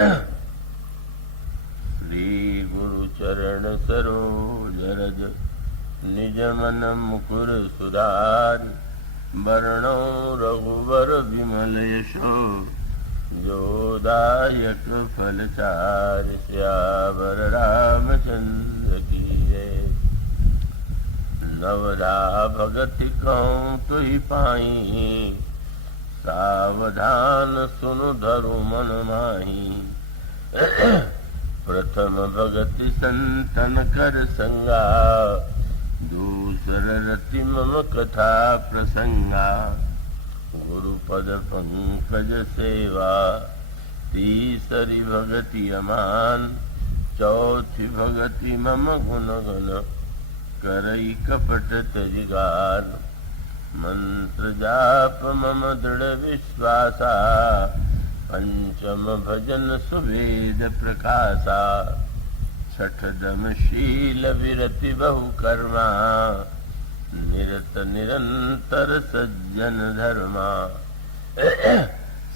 श्री गुरु चरण सरोज रज निज मन मुकुर सुधार वर्णो रघुवर विमल यशो जोदायक फलचार श्यावर रामचंद्र की जय। नवरा भगति कहूँ तुहि पाई सावधान सुन धरु मन माही। प्रथम भगति संतन कर संगा दूसर रति मम कथा प्रसंगा। गुरुपद पंकज सेवा तीसरी भगति अमान। चौथी भगति मम गुण गण करई कपट तजिगान। मंत्र जाप मम दृढ़ विश्वासा पंचम भजन सुवेद प्रकाशा। छठ दम शील विरति बहु कर्मा निरत निरंतर सज्जन धर्मा।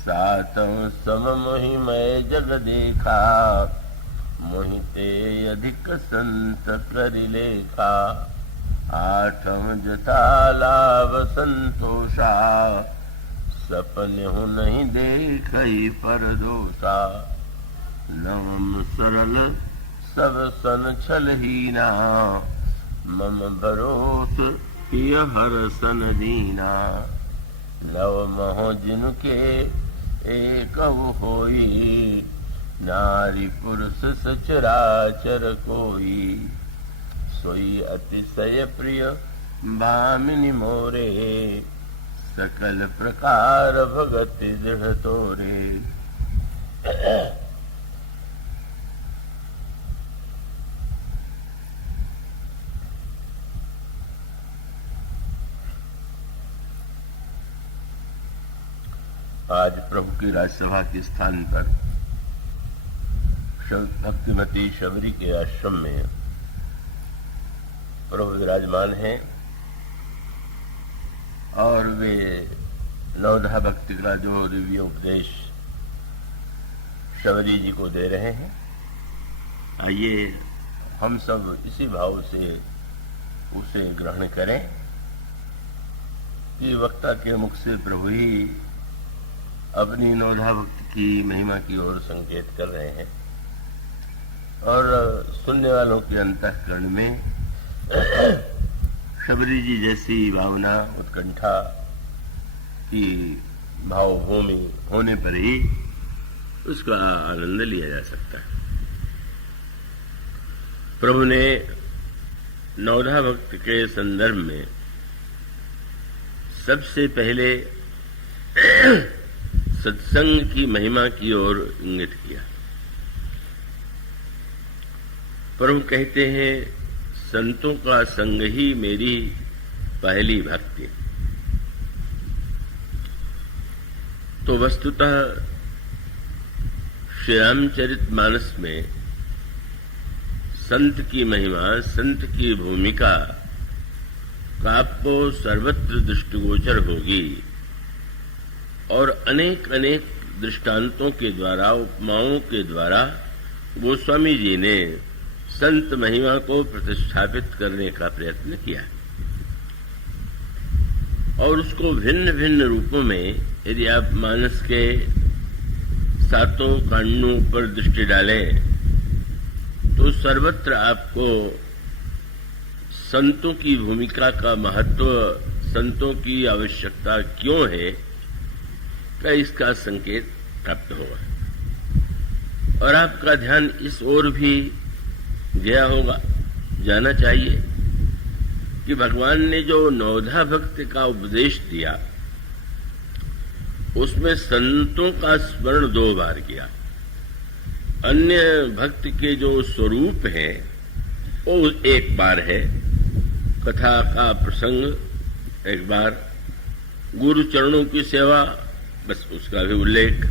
सातम सम मोहि मैं जग देखा मोहिते अधिक संत करि लेखा। आठम जथा लाभ संतोषा सपने हो नहीं देखई पर दोषा। नवम सरल सब सन छल हीना मम भरोस किय हर सन दीना। नव मोह जिनके एक होई नारी पुरुष सचराचर कोई। सोई अतिशय प्रिय भामिनी मोरे सकल प्रकार भगति दृढ़ तोरे। आज प्रभु की राजसभा के स्थान पर भक्तिमती शबरी के आश्रम में प्रभु विराजमान हैं और वे नवधा भक्ति का जो दिव्य उपदेश शबरी जी को दे रहे हैं। आइए हम सब इसी भाव से उसे ग्रहण करें कि वक्ता के मुख से प्रभु ही अपनी नवधा भक्ति की महिमा की ओर संकेत कर रहे हैं और सुनने वालों के अंतःकरण में शबरी जी जैसी भावना उत्कंठा की भावभूमि होने पर ही उसका आनंद लिया जा सकता है। प्रभु ने नवधा भक्ति के संदर्भ में सबसे पहले सत्संग की महिमा की ओर इंगित किया। प्रभु कहते हैं संतों का संग ही मेरी पहली भक्ति। तो वस्तुतः श्री रामचरितमानस में संत की महिमा, संत की भूमिका का आपको सर्वत्र दृष्टिगोचर होगी और अनेक अनेक दृष्टांतों के द्वारा, उपमाओं के द्वारा गोस्वामी जी ने संत महिमा को प्रतिष्ठापित करने का प्रयत्न किया और उसको भिन्न भिन्न रूपों में यदि आप मानस के सातों कांडों पर दृष्टि डालें तो सर्वत्र आपको संतों की भूमिका का महत्व, संतों की आवश्यकता क्यों है का इसका संकेत प्राप्त होगा और आपका ध्यान इस ओर भी गया होगा, जाना चाहिए कि भगवान ने जो नवधा भक्ति का उपदेश दिया उसमें संतों का स्मरण 2 बार किया। अन्य भक्ति के जो स्वरूप हैं वो 1 बार है, कथा का प्रसंग 1 बार, गुरु चरणों की सेवा बस उसका भी उल्लेख,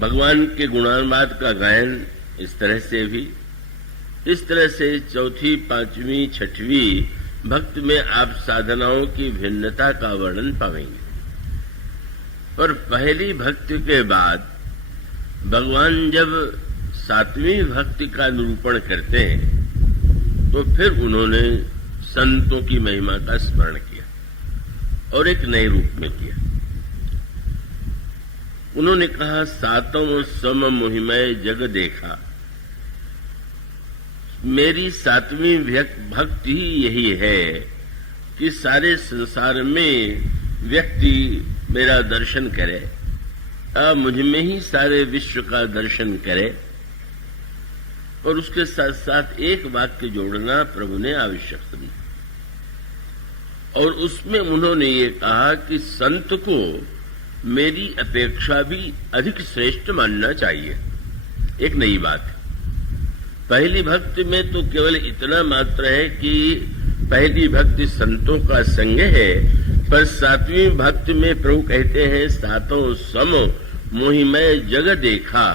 भगवान के गुणानुवाद का गायन इस तरह से भी, इस तरह से चौथी, पांचवी, छठवीं भक्ति में आप साधनाओं की भिन्नता का वर्णन पाएंगे। पर पहली भक्ति के बाद भगवान जब सातवीं भक्ति का निरूपण करते हैं तो फिर उन्होंने संतों की महिमा का स्मरण किया और एक नए रूप में किया। उन्होंने कहा, सातों सम मोहिमय जग देखा। मेरी सातवीं भक्ति ही यही है कि सारे संसार में व्यक्ति मेरा दर्शन करे, मुझ में ही सारे विश्व का दर्शन करे। और उसके साथ साथ एक वाक्य जोड़ना प्रभु ने आवश्यक समझा और उसमें उन्होंने ये कहा कि संत को मेरी अपेक्षा भी अधिक श्रेष्ठ मानना चाहिए। एक नई बात है। पहली भक्ति में तो केवल इतना मात्र है कि पहली भक्ति संतों का संग है, पर सातवीं भक्ति में प्रभु कहते हैं, सातों सम मोहिमय जग देखा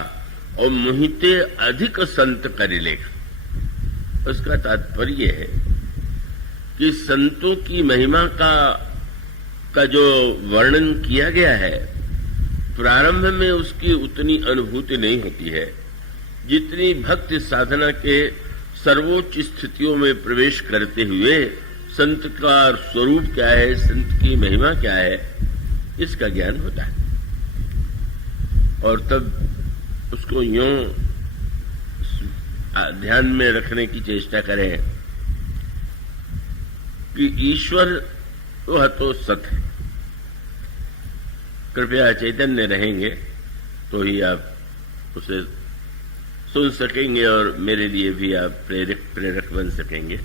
और मोहिते अधिक संत कर लेखा। उसका तात्पर्य है कि संतों की महिमा का जो वर्णन किया गया है, प्रारंभ में उसकी उतनी अनुभूति नहीं होती है जितनी भक्ति साधना के सर्वोच्च स्थितियों में प्रवेश करते हुए संत का स्वरूप क्या है, संत की महिमा क्या है, इसका ज्ञान होता है। और तब उसको यूं ध्यान में रखने की चेष्टा करें कि ईश्वर वह तो सत है। कृपया चैतन्य रहेंगे तो ही आप उसे सुन सकेंगे और मेरे लिए भी आप प्रेरक बन सकेंगे।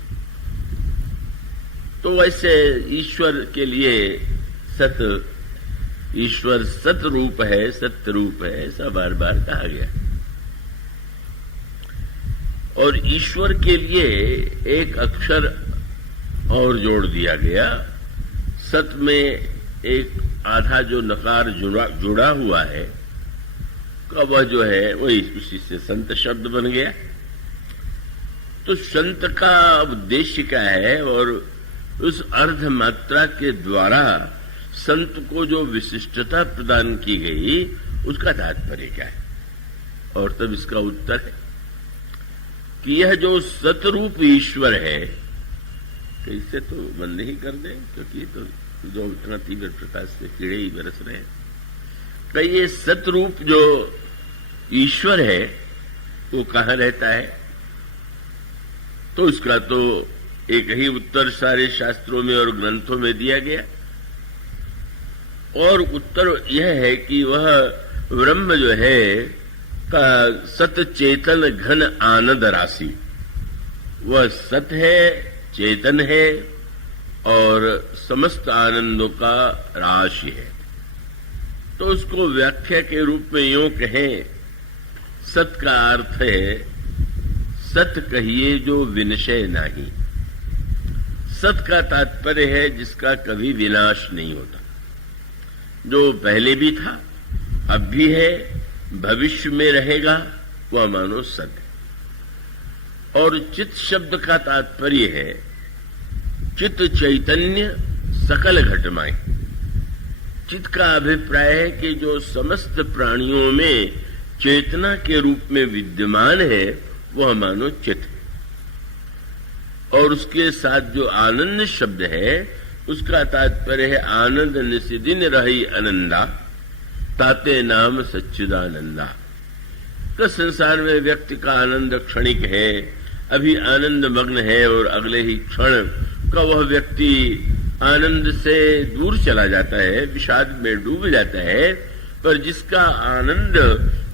तो वैसे ईश्वर के लिए ईश्वर सत रूप है, सत्य रूप है, ऐसा बार बार कहा गया। और ईश्वर के लिए एक अक्षर और जोड़ दिया गया। सत में एक आधा जो नकार जुड़ा हुआ है, वह जो है वही उसी से संत शब्द बन गया। तो संत का उद्देश्य क्या है और उस अर्ध मात्रा के द्वारा संत को जो विशिष्टता प्रदान की गई उसका तात्पर्य क्या है। और तब इसका उत्तर है कि यह जो सतरूप ईश्वर है, कैसे तो बंद ही कर दे, क्योंकि तो जो इतना तीव्र प्रकाश से कीड़े ही बरस रहे हैं। तो ये सतरूप जो ईश्वर है वो कहाँ रहता है, तो उसका तो एक ही उत्तर सारे शास्त्रों में और ग्रंथों में दिया गया। और उत्तर यह है कि वह ब्रह्म जो है का सत चेतन घन आनंद राशि, वह सत है, चेतन है और समस्त आनंदों का राशि है। तो उसको व्याख्या के रूप में यूं कहें, सत का अर्थ है सत कहिए जो विनशय नहीं। सत का तात्पर्य है जिसका कभी विनाश नहीं होता, जो पहले भी था, अब भी है, भविष्य में रहेगा, वह मानो सत है। और चित शब्द का तात्पर्य है चित चैतन्य सकल घटमाएं। चित का अभिप्राय है कि जो समस्त प्राणियों में चेतना के रूप में विद्यमान है वह मानो चित। और उसके साथ जो आनंद शब्द है उसका तात्पर्य है आनंद निशिदिन रही आनंदा, ताते नाम सच्चिदानंदा। तो संसार में व्यक्ति का आनंद क्षणिक है, अभी आनंद मग्न है और अगले ही क्षण का वह व्यक्ति आनंद से दूर चला जाता है, विषाद में डूब जाता है। पर जिसका आनंद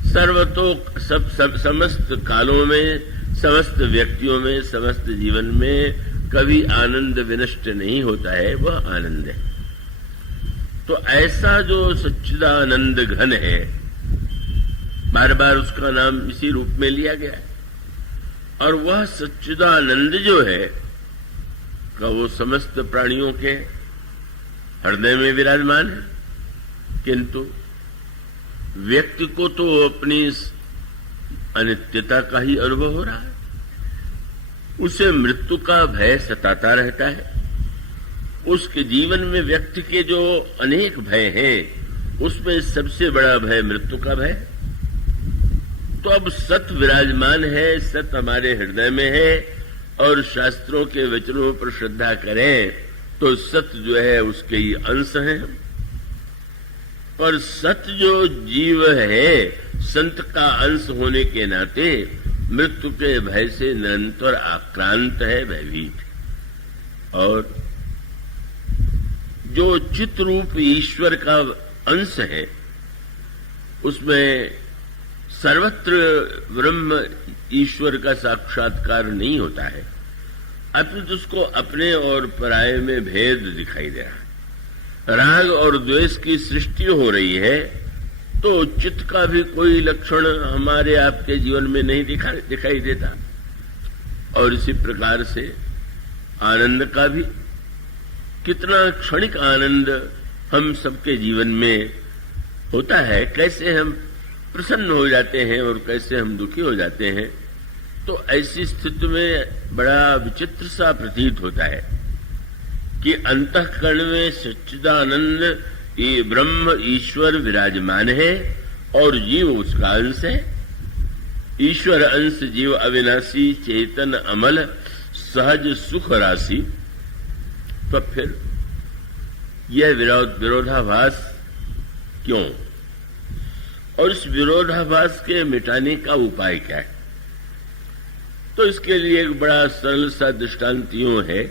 सर्वतोक समस्त कालों में, समस्त व्यक्तियों में, समस्त जीवन में कभी आनंद विनष्ट नहीं होता है, वह आनंद है। तो ऐसा जो सच्चिदानंद घन है, बार बार उसका नाम इसी रूप में लिया गया है। और वह सच्चिदानंद जो है का वो समस्त प्राणियों के हृदय में विराजमान है, किंतु व्यक्ति को तो अपनी अनित्यता का ही अनुभव हो रहा है। उसे मृत्यु का भय सताता रहता है। उसके जीवन में व्यक्ति के जो अनेक भय हैं, उसमें सबसे बड़ा भय मृत्यु का भय। तो अब सत विराजमान है, सत हमारे हृदय में है और शास्त्रों के वचनों पर श्रद्धा करें तो सत जो है उसके ही अंश हैं। पर सत जो जीव है संत का अंश होने के नाते मृत्यु के भय से निरंतर आक्रांत है, भयभीत। और जो चित रूप ईश्वर का अंश है उसमें सर्वत्र ब्रह्म ईश्वर का साक्षात्कार नहीं होता है, अपितु उसको अपने और पराये में भेद दिखाई दे रहा है। राग और द्वेष की सृष्टि हो रही है तो चित्त का भी कोई लक्षण हमारे आपके जीवन में नहीं दिखाई देता। और इसी प्रकार से आनंद का भी, कितना क्षणिक आनंद हम सबके जीवन में होता है, कैसे हम प्रसन्न हो जाते हैं और कैसे हम दुखी हो जाते हैं। तो ऐसी स्थिति में बड़ा विचित्र सा प्रतीत होता है कि अंतःकरण में सच्चिदानंद ये ब्रह्म ईश्वर विराजमान है और जीव उसका अंश है। ईश्वर अंश जीव अविनाशी चेतन अमल सहज सुख राशि। तो फिर यह विरोधाभास क्यों, और इस विरोधाभास के मिटाने का उपाय क्या है? तो इसके लिए एक बड़ा सरल सा दृष्टांत यूं है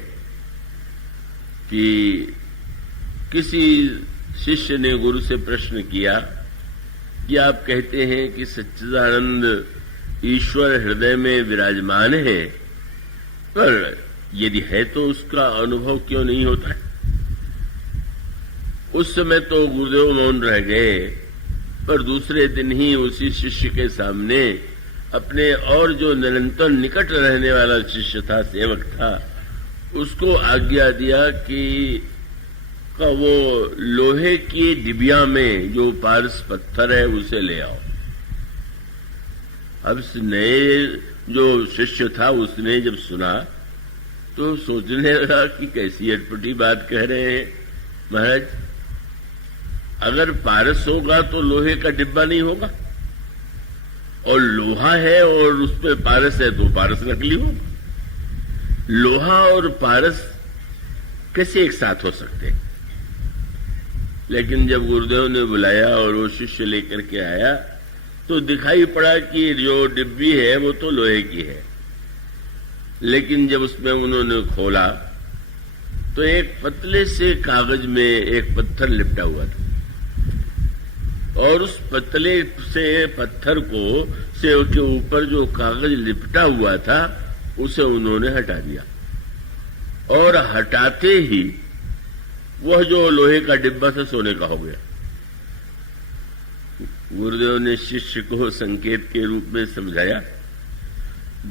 कि किसी शिष्य ने गुरु से प्रश्न किया कि आप कहते हैं कि सच्चिदानंद ईश्वर हृदय में विराजमान है, पर यदि है तो उसका अनुभव क्यों नहीं होता है? उस समय तो गुरुदेव मौन रह गए, पर दूसरे दिन ही उसी शिष्य के सामने अपने और जो निरंतर निकट रहने वाला शिष्य था, सेवक था, उसको आज्ञा दिया कि वो लोहे की डिबिया में जो पारस पत्थर है उसे ले आओ। अब नए जो शिष्य था उसने जब सुना तो सोचने लगा कि कैसी अटपटी बात कह रहे हैं महाराज, अगर पारस होगा तो लोहे का डिब्बा नहीं होगा, और लोहा है और उसमें पारस है तो पारस नकली होगा। लोहा और पारस कैसे एक साथ हो सकते? लेकिन जब गुरुदेव ने बुलाया और वो शिष्य लेकर के आया तो दिखाई पड़ा कि जो डिब्बी है वो तो लोहे की है, लेकिन जब उसमें उन्होंने खोला तो एक पतले से कागज में एक पत्थर लिपटा हुआ था, और उस पतले से पत्थर से के ऊपर जो कागज लिपटा हुआ था उसे उन्होंने हटा दिया, और हटाते ही वह जो लोहे का डिब्बा था सोने का हो गया। गुरुदेव ने शिष्य को संकेत के रूप में समझाया,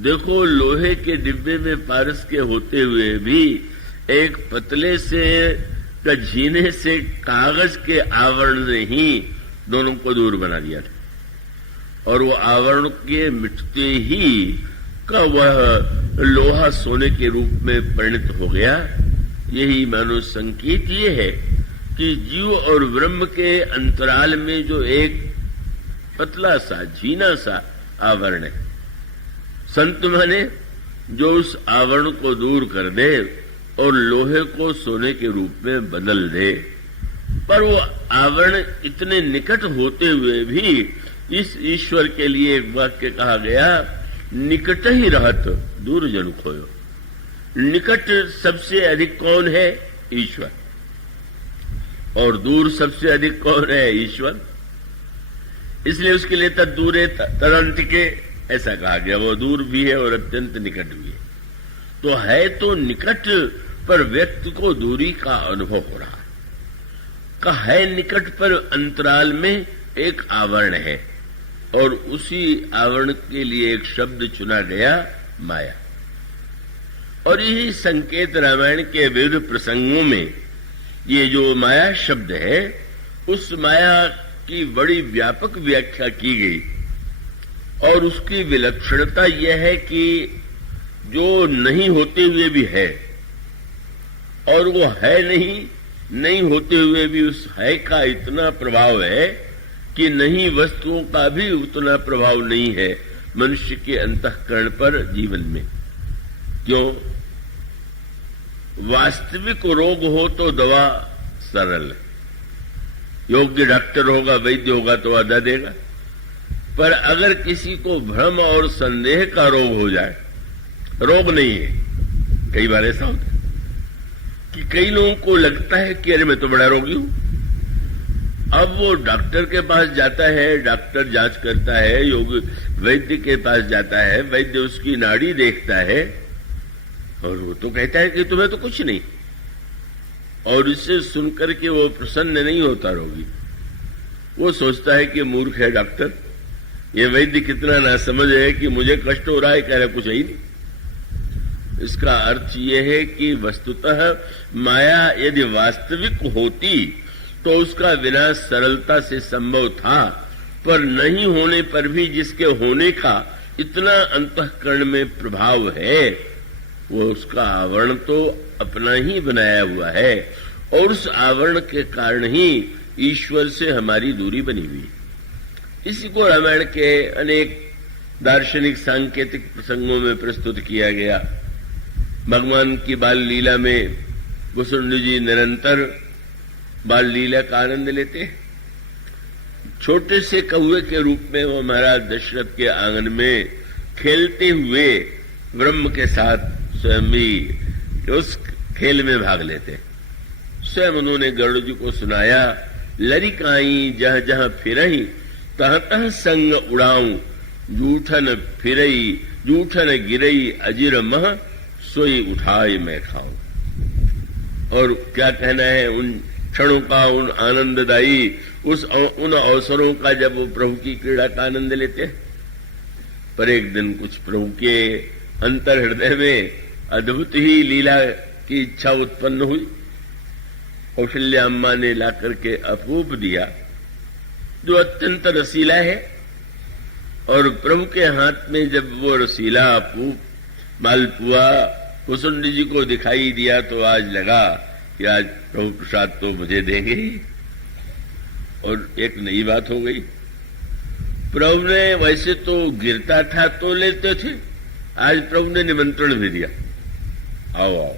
देखो लोहे के डिब्बे में पारस के होते हुए भी एक पतले से झीने से कागज के आवरण ने ही दोनों को दूर बना दिया था, और वो आवरण के मिटते ही का वह लोहा सोने के रूप में परिणत हो गया। यही मानो संकेत ये है कि जीव और ब्रह्म के अंतराल में जो एक पतला सा झीना सा आवरण है, संत माने जो उस आवरण को दूर कर दे और लोहे को सोने के रूप में बदल दे। पर वो आवरण इतने निकट होते हुए भी इस ईश्वर के लिए एक वाक्य कहा गया, निकट ही रहत दूर जन खोयो। निकट सबसे अधिक कौन है? ईश्वर। और दूर सबसे अधिक कौन है? ईश्वर। इसलिए उसके लिए तद्दूरे तदंतिके ऐसा कहा गया, वो दूर भी है और अत्यंत निकट भी है। तो है तो निकट, पर व्यक्ति को दूरी का अनुभव हो रहा है। का है निकट पर अंतराल में एक आवरण है, और उसी आवरण के लिए एक शब्द चुना गया, माया। और यही संकेत रामायण के विविध प्रसंगों में ये जो माया शब्द है, उस माया की बड़ी व्यापक व्याख्या की गई, और उसकी विलक्षणता यह है कि जो नहीं होते हुए भी है, और वो है नहीं होते हुए भी उस है का इतना प्रभाव है कि नहीं वस्तुओं का भी उतना प्रभाव नहीं है मनुष्य के अंतःकरण पर जीवन में। क्यों? वास्तविक रोग हो तो दवा सरल है, योग्य डॉक्टर होगा, वैद्य होगा तो दवा देगा। पर अगर किसी को भ्रम और संदेह का रोग हो जाए, रोग नहीं है, कई बार ऐसा होता है कि कई लोगों को लगता है कि अरे मैं तो बड़ा रोगी हूं। अब वो डॉक्टर के पास जाता है, डॉक्टर जांच करता है, योग्य वैद्य के पास जाता है, वैद्य उसकी नाड़ी देखता है और वो तो कहता है कि तुम्हें तो कुछ नहीं, और इससे सुनकर के वो प्रसन्न नहीं होता रोगी। वो सोचता है कि मूर्ख है डॉक्टर, ये वैद्य कितना नासमझ है कि मुझे कष्ट हो रहा है, कह रहा कुछ है ही नहीं। इसका अर्थ यह है कि वस्तुतः माया यदि वास्तविक होती तो उसका विनाश सरलता से संभव था, पर नहीं होने पर भी जिसके होने का इतना अंतःकरण में प्रभाव है, वो उसका आवरण तो अपना ही बनाया हुआ है, और उस आवरण के कारण ही ईश्वर से हमारी दूरी बनी हुई। इसी को रामायण के अनेक दार्शनिक सांकेतिक प्रसंगों में प्रस्तुत किया गया। भगवान की बाल लीला में वसुंधरा जी निरंतर बाल लीला का आनंद लेते हैं। छोटे से कौवे के रूप में वो महाराज दशरथ के आंगन में खेलते हुए ब्रह्म के साथ स्वयं भी उस खेल में भाग लेते। स्वयं उन्होंने गरुड़ जी को सुनाया, लरिकाई जह जह फिरई तह तह संग उड़ाऊं, जूठन फिरई जूठन गिरई अजिर मह सोई उठाई मैं खाऊं। और क्या कहना है उन क्षणों का, उन आनंददायी उन अवसरों का जब वो प्रभु की क्रीड़ा का आनंद लेते हैं। पर एक दिन कुछ प्रभु के अंतर हृदय में अद्भुत ही लीला की इच्छा उत्पन्न हुई। कौशल्या अम्मा ने लाकर के अपूप दिया जो अत्यंत रसीला है, और प्रभु के हाथ में जब वो रसीला अपूप मालपुआ कुसुंडी जी को दिखाई दिया तो आज लगा कि आज प्रभु प्रसाद तो मुझे देंगे ही। और एक नई बात हो गई, प्रभु ने वैसे तो गिरता था तो लेते थे, आज प्रभु ने निमंत्रण भी दिया, आओ आओ।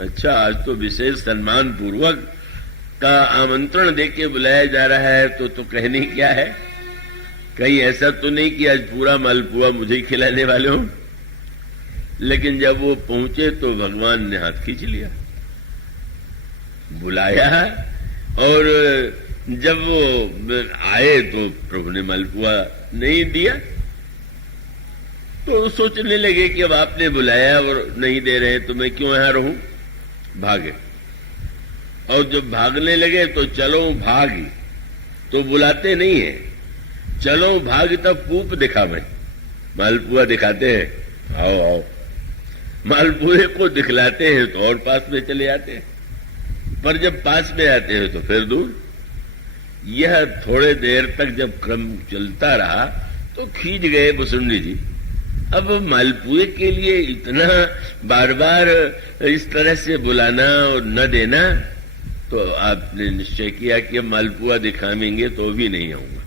अच्छा, आज तो विशेष सम्मान पूर्वक का आमंत्रण देके बुलाया जा रहा है, तो कहने क्या है? कहीं ऐसा तो नहीं कि आज पूरा मालपुआ मुझे ही खिलाने वाले हो। लेकिन जब वो पहुंचे तो भगवान ने हाथ खींच लिया, बुलाया, और जब वो आए तो प्रभु ने मालपुआ नहीं दिया। तो सोचने लगे कि अब आपने बुलाया और नहीं दे रहे तो मैं क्यों यहां रहूं, भागे। और जब भागने लगे तो चलो भागी, तो बुलाते नहीं है, चलो भाग तब पूप दिखा, मैं मालपुआ दिखाते हैं, आओ आओ। मालपुए को दिखलाते हैं तो और पास में चले आते हैं, पर जब पास में आते हैं तो फिर दूर। यह थोड़े देर तक जब क्रम चलता रहा तो खींच गए वसुंधरा जी। अब मालपुए के लिए इतना बार बार इस तरह से बुलाना और न देना, तो आपने निश्चय किया कि मालपुआ दिखाएंगे तो भी नहीं आऊंगा।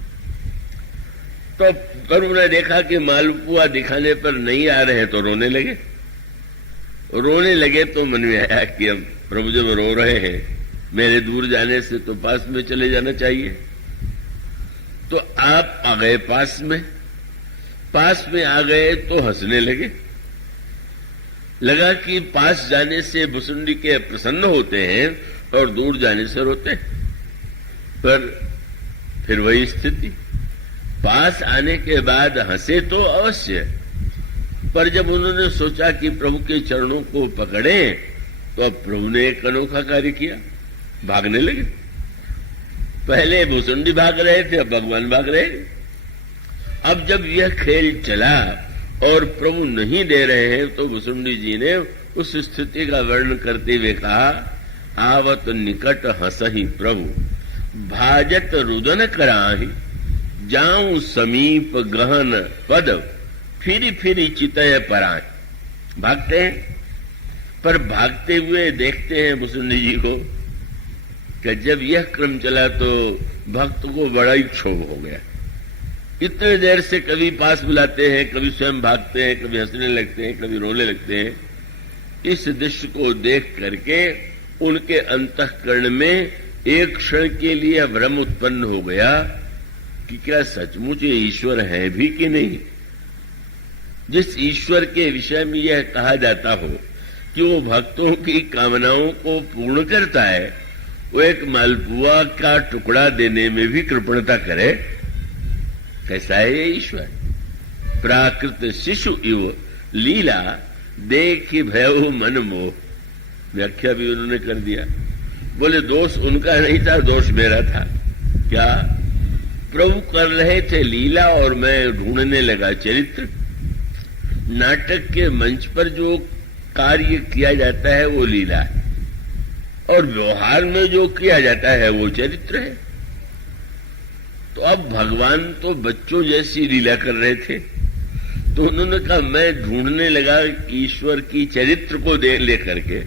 तो प्रभु ने देखा कि मालपुआ दिखाने पर नहीं आ रहे तो रोने लगे। रोने लगे तो मन में आया कि अब प्रभु जब रो रहे हैं, मेरे दूर जाने से तो पास में चले जाना चाहिए। तो आप आ गए पास में आ गए तो हंसने लगे। लगा कि पास जाने से वसुंधरा के प्रसन्न होते हैं और दूर जाने से रोते हैं। पर फिर वही स्थिति, पास आने के बाद हंसे तो अवश्य, पर जब उन्होंने सोचा कि प्रभु के चरणों को पकड़े तो अब प्रभु ने एक अनोखा कार्य किया, भागने लगे। पहले वसुंधरा भाग रहे थे, अब भगवान भाग रहे। अब जब यह खेल चला और प्रभु नहीं दे रहे हैं तो वसुंधरा जी ने उस स्थिति का वर्णन करते हुए कहा, आवत निकट हंसहि प्रभु भाजत रुदन कराहि, जाऊं समीप गहन पद फिरी फिरी चितय पराय। भागते हैं, पर भागते हुए देखते हैं वसुंधरा जी को कि जब यह क्रम चला तो भक्त को बड़ा ही क्षोभ हो गया। इतने देर से कभी पास बुलाते हैं, कभी स्वयं भागते हैं, कभी हंसने लगते हैं, कभी रोने लगते हैं। इस दृश्य को देख करके उनके अंतःकरण में एक क्षण के लिए भ्रम उत्पन्न हो गया कि क्या सचमुच ये ईश्वर है भी कि नहीं। जिस ईश्वर के विषय में यह कहा जाता हो कि वो भक्तों की कामनाओं को पूर्ण करता है, वो एक मालपुआ का टुकड़ा देने में भी कृपणता करे, कैसा है ये ईश्वर। प्राकृत शिशु इव लीला देखि भयउ मन मोह, व्याख्या भी उन्होंने कर दिया। बोले दोष उनका नहीं था, दोष मेरा था। क्या? प्रभु कर रहे थे लीला और मैं ढूंढने लगा चरित्र। नाटक के मंच पर जो कार्य किया जाता है वो लीला है, और व्यवहार में जो किया जाता है वो चरित्र है। तो अब भगवान तो बच्चों जैसी लीला कर रहे थे, तो उन्होंने कहा मैं ढूंढने लगा ईश्वर की चरित्र को लेकर के।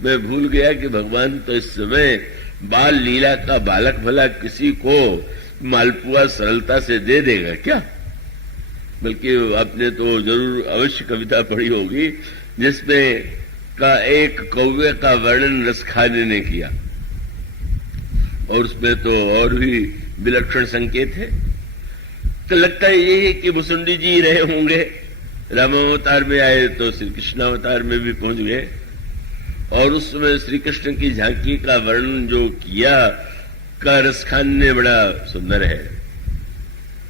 मैं भूल गया कि भगवान तो इस समय बाल लीला का बालक भला किसी को मालपुआ सरलता से दे देगा क्या? बल्कि आपने तो जरूर अवश्य कविता पढ़ी होगी जिसमें का एक कौवे का वर्णन रसखाने ने किया, और उसमें तो और भी विलक्षण संकेत है। तो लगता है ये कि भुसुंडी जी रहे होंगे, रामावतार में आए तो श्री कृष्णावतार में भी पहुंच गए, और उस समय श्री कृष्ण की झांकी का वर्णन जो किया का रसखान ने बड़ा सुंदर है।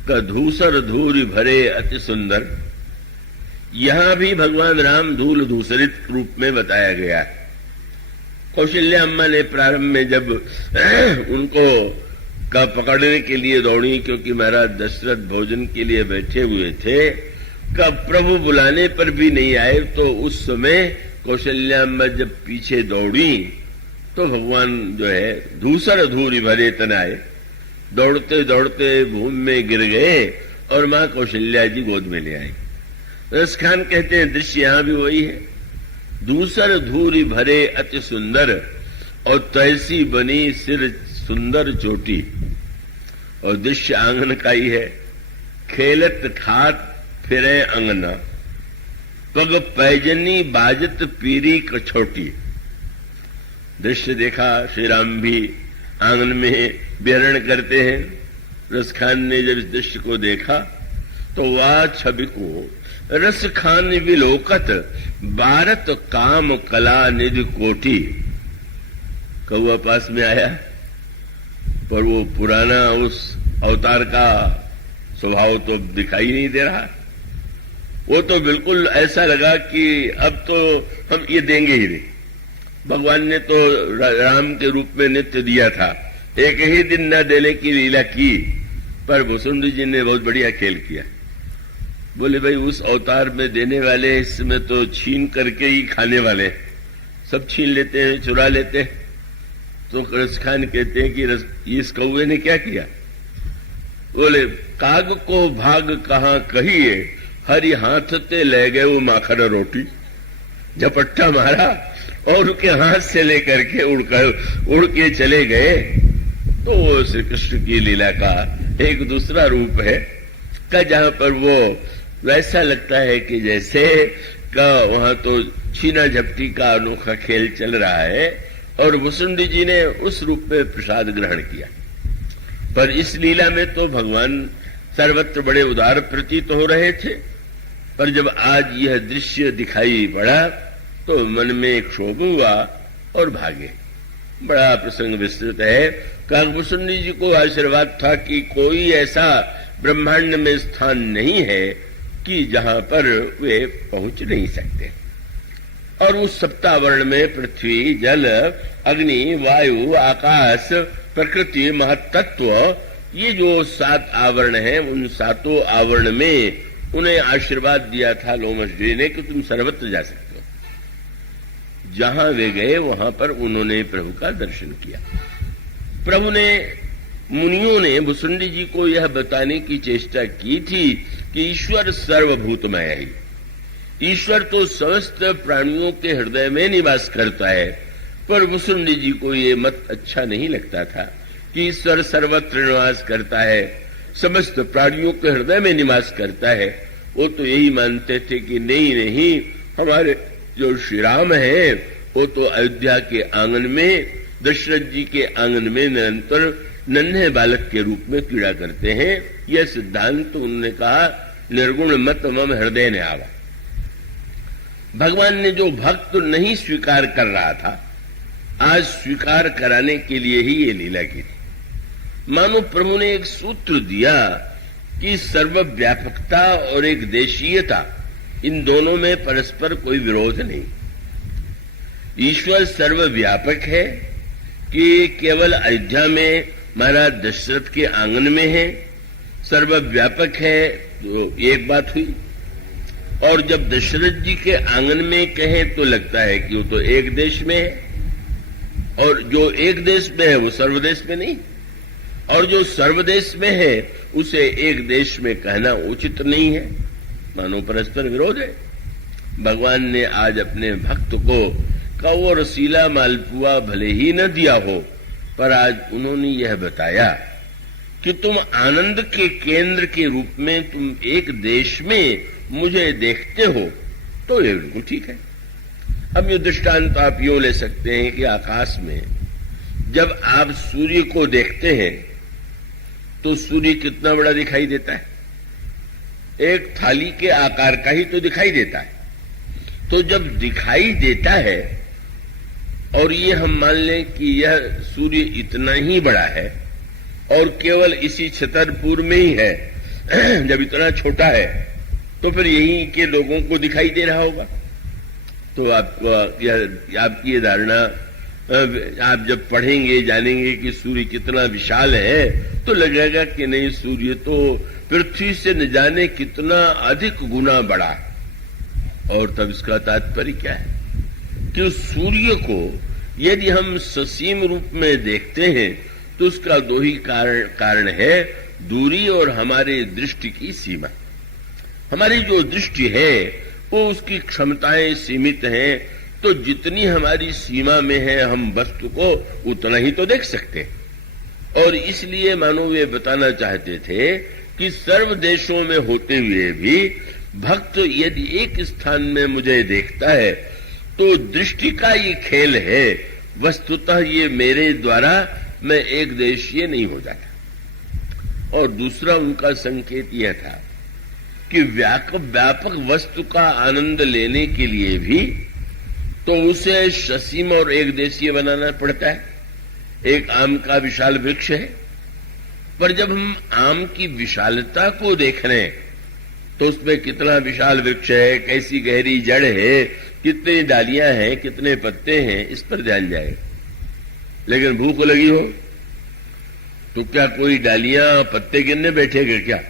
का धूसर धूरी भरे अति सुंदर, यहां भी भगवान राम धूल धूसरित रूप में बताया गया है। कौशल्या अम्मा ने प्रारंभ में जब उनको का पकड़ने के लिए दौड़ी, क्योंकि महाराज दशरथ भोजन के लिए बैठे हुए थे, कब प्रभु बुलाने पर भी नहीं आए, तो उस समय कौशल्या अम्मा जब पीछे दौड़ी तो भगवान जो है धूसर धूरी भरे तनाए, दौड़ते दौड़ते भूमि में गिर गए और मां कौशल्या जी गोद में ले आई। रसखान कहते हैं दृश्य यहां भी वही है। धूसर धूरी भरे अति सुंदर, और तैसी बनी सिर सुंदर चोटी, और दृश्य आंगन का ही है। खेलत खात फिरे अंगना, पग पैजनी बाजत पीरी कछोटी। दृश्य देखा, श्री राम भी आंगन में विहरण करते हैं। रसखान ने जब इस दृश्य को देखा तो वह छवि को रसखान विलोकत भारत काम कला निधि कोठी। कौआ पास में आया, पर वो पुराना उस अवतार का स्वभाव तो दिखाई नहीं दे रहा। वो तो बिल्कुल ऐसा लगा कि अब तो हम ये देंगे ही नहीं। भगवान ने तो राम के रूप में नित्य दिया था, एक ही दिन न देने की लीला की, पर भुसुंडी जी ने बहुत बढ़िया खेल किया। बोले भाई उस अवतार में देने वाले इसमें तो छीन करके ही खाने वाले, सब छीन लेते हैं, चुरा लेते हैं। तो रसखान कहते हैं कि इस कौवे ने क्या किया? बोले काग को भाग कहां कहिए, हरि हाथ ते ले गए वो माखन रोटी। झपट्टा मारा और उनके हाथ से लेकर के उड़ के चले गए। तो वो श्री कृष्ण की लीला का एक दूसरा रूप है का, जहां पर वो वैसा लगता है कि जैसे का वहां तो छीना झपटी का अनोखा खेल चल रहा है, और भुसुंडी जी ने उस रूप में प्रसाद ग्रहण किया। पर इस लीला में तो भगवान सर्वत्र बड़े उदार प्रतीत हो रहे थे, पर जब आज यह दृश्य दिखाई पड़ा तो मन में क्षोभ हुआ और भागे। बड़ा प्रसंग विस्तृत है। काकभूषुंडी जी को आशीर्वाद था कि कोई ऐसा ब्रह्मांड में स्थान नहीं है कि जहां पर वे पहुंच नहीं सकते। और उस सप्तावरण में पृथ्वी, जल, अग्नि, वायु, आकाश, प्रकृति, महत्तत्व, ये जो 7 आवरण हैं, उन 7 आवरण में उन्हें आशीर्वाद दिया था लोमश जी ने कि तुम सर्वत्र जा सकते हो। जहां वे गए वहां पर उन्होंने प्रभु का दर्शन किया। प्रभु ने, मुनियों ने भुसुंडी जी को यह बताने की चेष्टा की थी कि ईश्वर सर्वभूतमय है। ईश्वर तो समस्त प्राणियों के हृदय में निवास करता है, पर मुसुंडी जी को ये मत अच्छा नहीं लगता था कि ईश्वर सर्वत्र निवास करता है, समस्त प्राणियों के हृदय में निवास करता है। वो तो यही मानते थे कि नहीं, हमारे जो श्री राम है वो तो अयोध्या के आंगन में, दशरथ जी के आंगन में निरंतर नन्हे बालक के रूप में क्रीड़ा करते हैं। यह सिद्धांत तो उन्होंने कहा निर्गुण मत मम हृदय ने आवा। भगवान ने जो भक्त नहीं स्वीकार कर रहा था, आज स्वीकार कराने के लिए ही ये लीला की थी। मानो प्रभु ने एक सूत्र दिया कि सर्वव्यापकता और एक देशीयता, इन दोनों में परस्पर कोई विरोध नहीं। ईश्वर सर्वव्यापक है कि केवल अयोध्या में महाराज दशरथ के आंगन में है, सर्वव्यापक है तो एक बात हुई। और जब दशरथ जी के आंगन में कहें तो लगता है कि वो तो एक देश में है, और जो एक देश में है वो सर्वदेश में नहीं, और जो सर्वदेश में है उसे एक देश में कहना उचित नहीं है। मानो परस्पर विरोध है। भगवान ने आज अपने भक्त को कौ रसीला मालपुआ भले ही न दिया हो, पर आज उन्होंने यह बताया कि तुम आनंद के केंद्र के रूप में तुम एक देश में मुझे देखते हो, तो ये बिल्कुल ठीक है। अब ये दृष्टांत आप यूं ले सकते हैं कि आकाश में जब आप सूर्य को देखते हैं तो सूर्य कितना बड़ा दिखाई देता है, एक थाली के आकार का ही तो दिखाई देता है। तो जब दिखाई देता है और ये हम मान लें कि यह सूर्य इतना ही बड़ा है और केवल इसी छतरपुर में ही है, जब इतना छोटा है तो फिर यहीं के लोगों को दिखाई दे रहा होगा। तो आपकी ये धारणा, आप जब पढ़ेंगे जानेंगे कि सूर्य कितना विशाल है तो लगेगा कि नहीं, सूर्य तो पृथ्वी से न जाने कितना अधिक गुना बड़ा है। और तब इसका तात्पर्य क्या है कि उस सूर्य को यदि हम ससीम रूप में देखते हैं तो उसका दो ही कारण है, दूरी और हमारे दृष्टि की सीमा। हमारी जो दृष्टि है वो उसकी क्षमताएं सीमित हैं, तो जितनी हमारी सीमा में है हम वस्तु को उतना ही तो देख सकते हैं। और इसलिए मानो वे बताना चाहते थे कि सर्व देशों में होते हुए भी भक्त यदि एक स्थान में मुझे देखता है तो दृष्टि का ये खेल है, वस्तुतः ये मेरे द्वारा मैं एक देशीय नहीं हो जाता। और दूसरा उनका संकेत यह था कि व्यापक वस्तु का आनंद लेने के लिए भी तो उसे ससीम और एक देशीय बनाना पड़ता है। एक आम का विशाल वृक्ष है, पर जब हम आम की विशालता को देख रहे हैं तो उसमें कितना विशाल वृक्ष है, कैसी गहरी जड़ है, कितनी डालियां हैं, कितने पत्ते हैं, इस पर ध्यान जाए। लेकिन भूख लगी हो तो क्या कोई डालियां पत्ते गिनने बैठेगा क्या?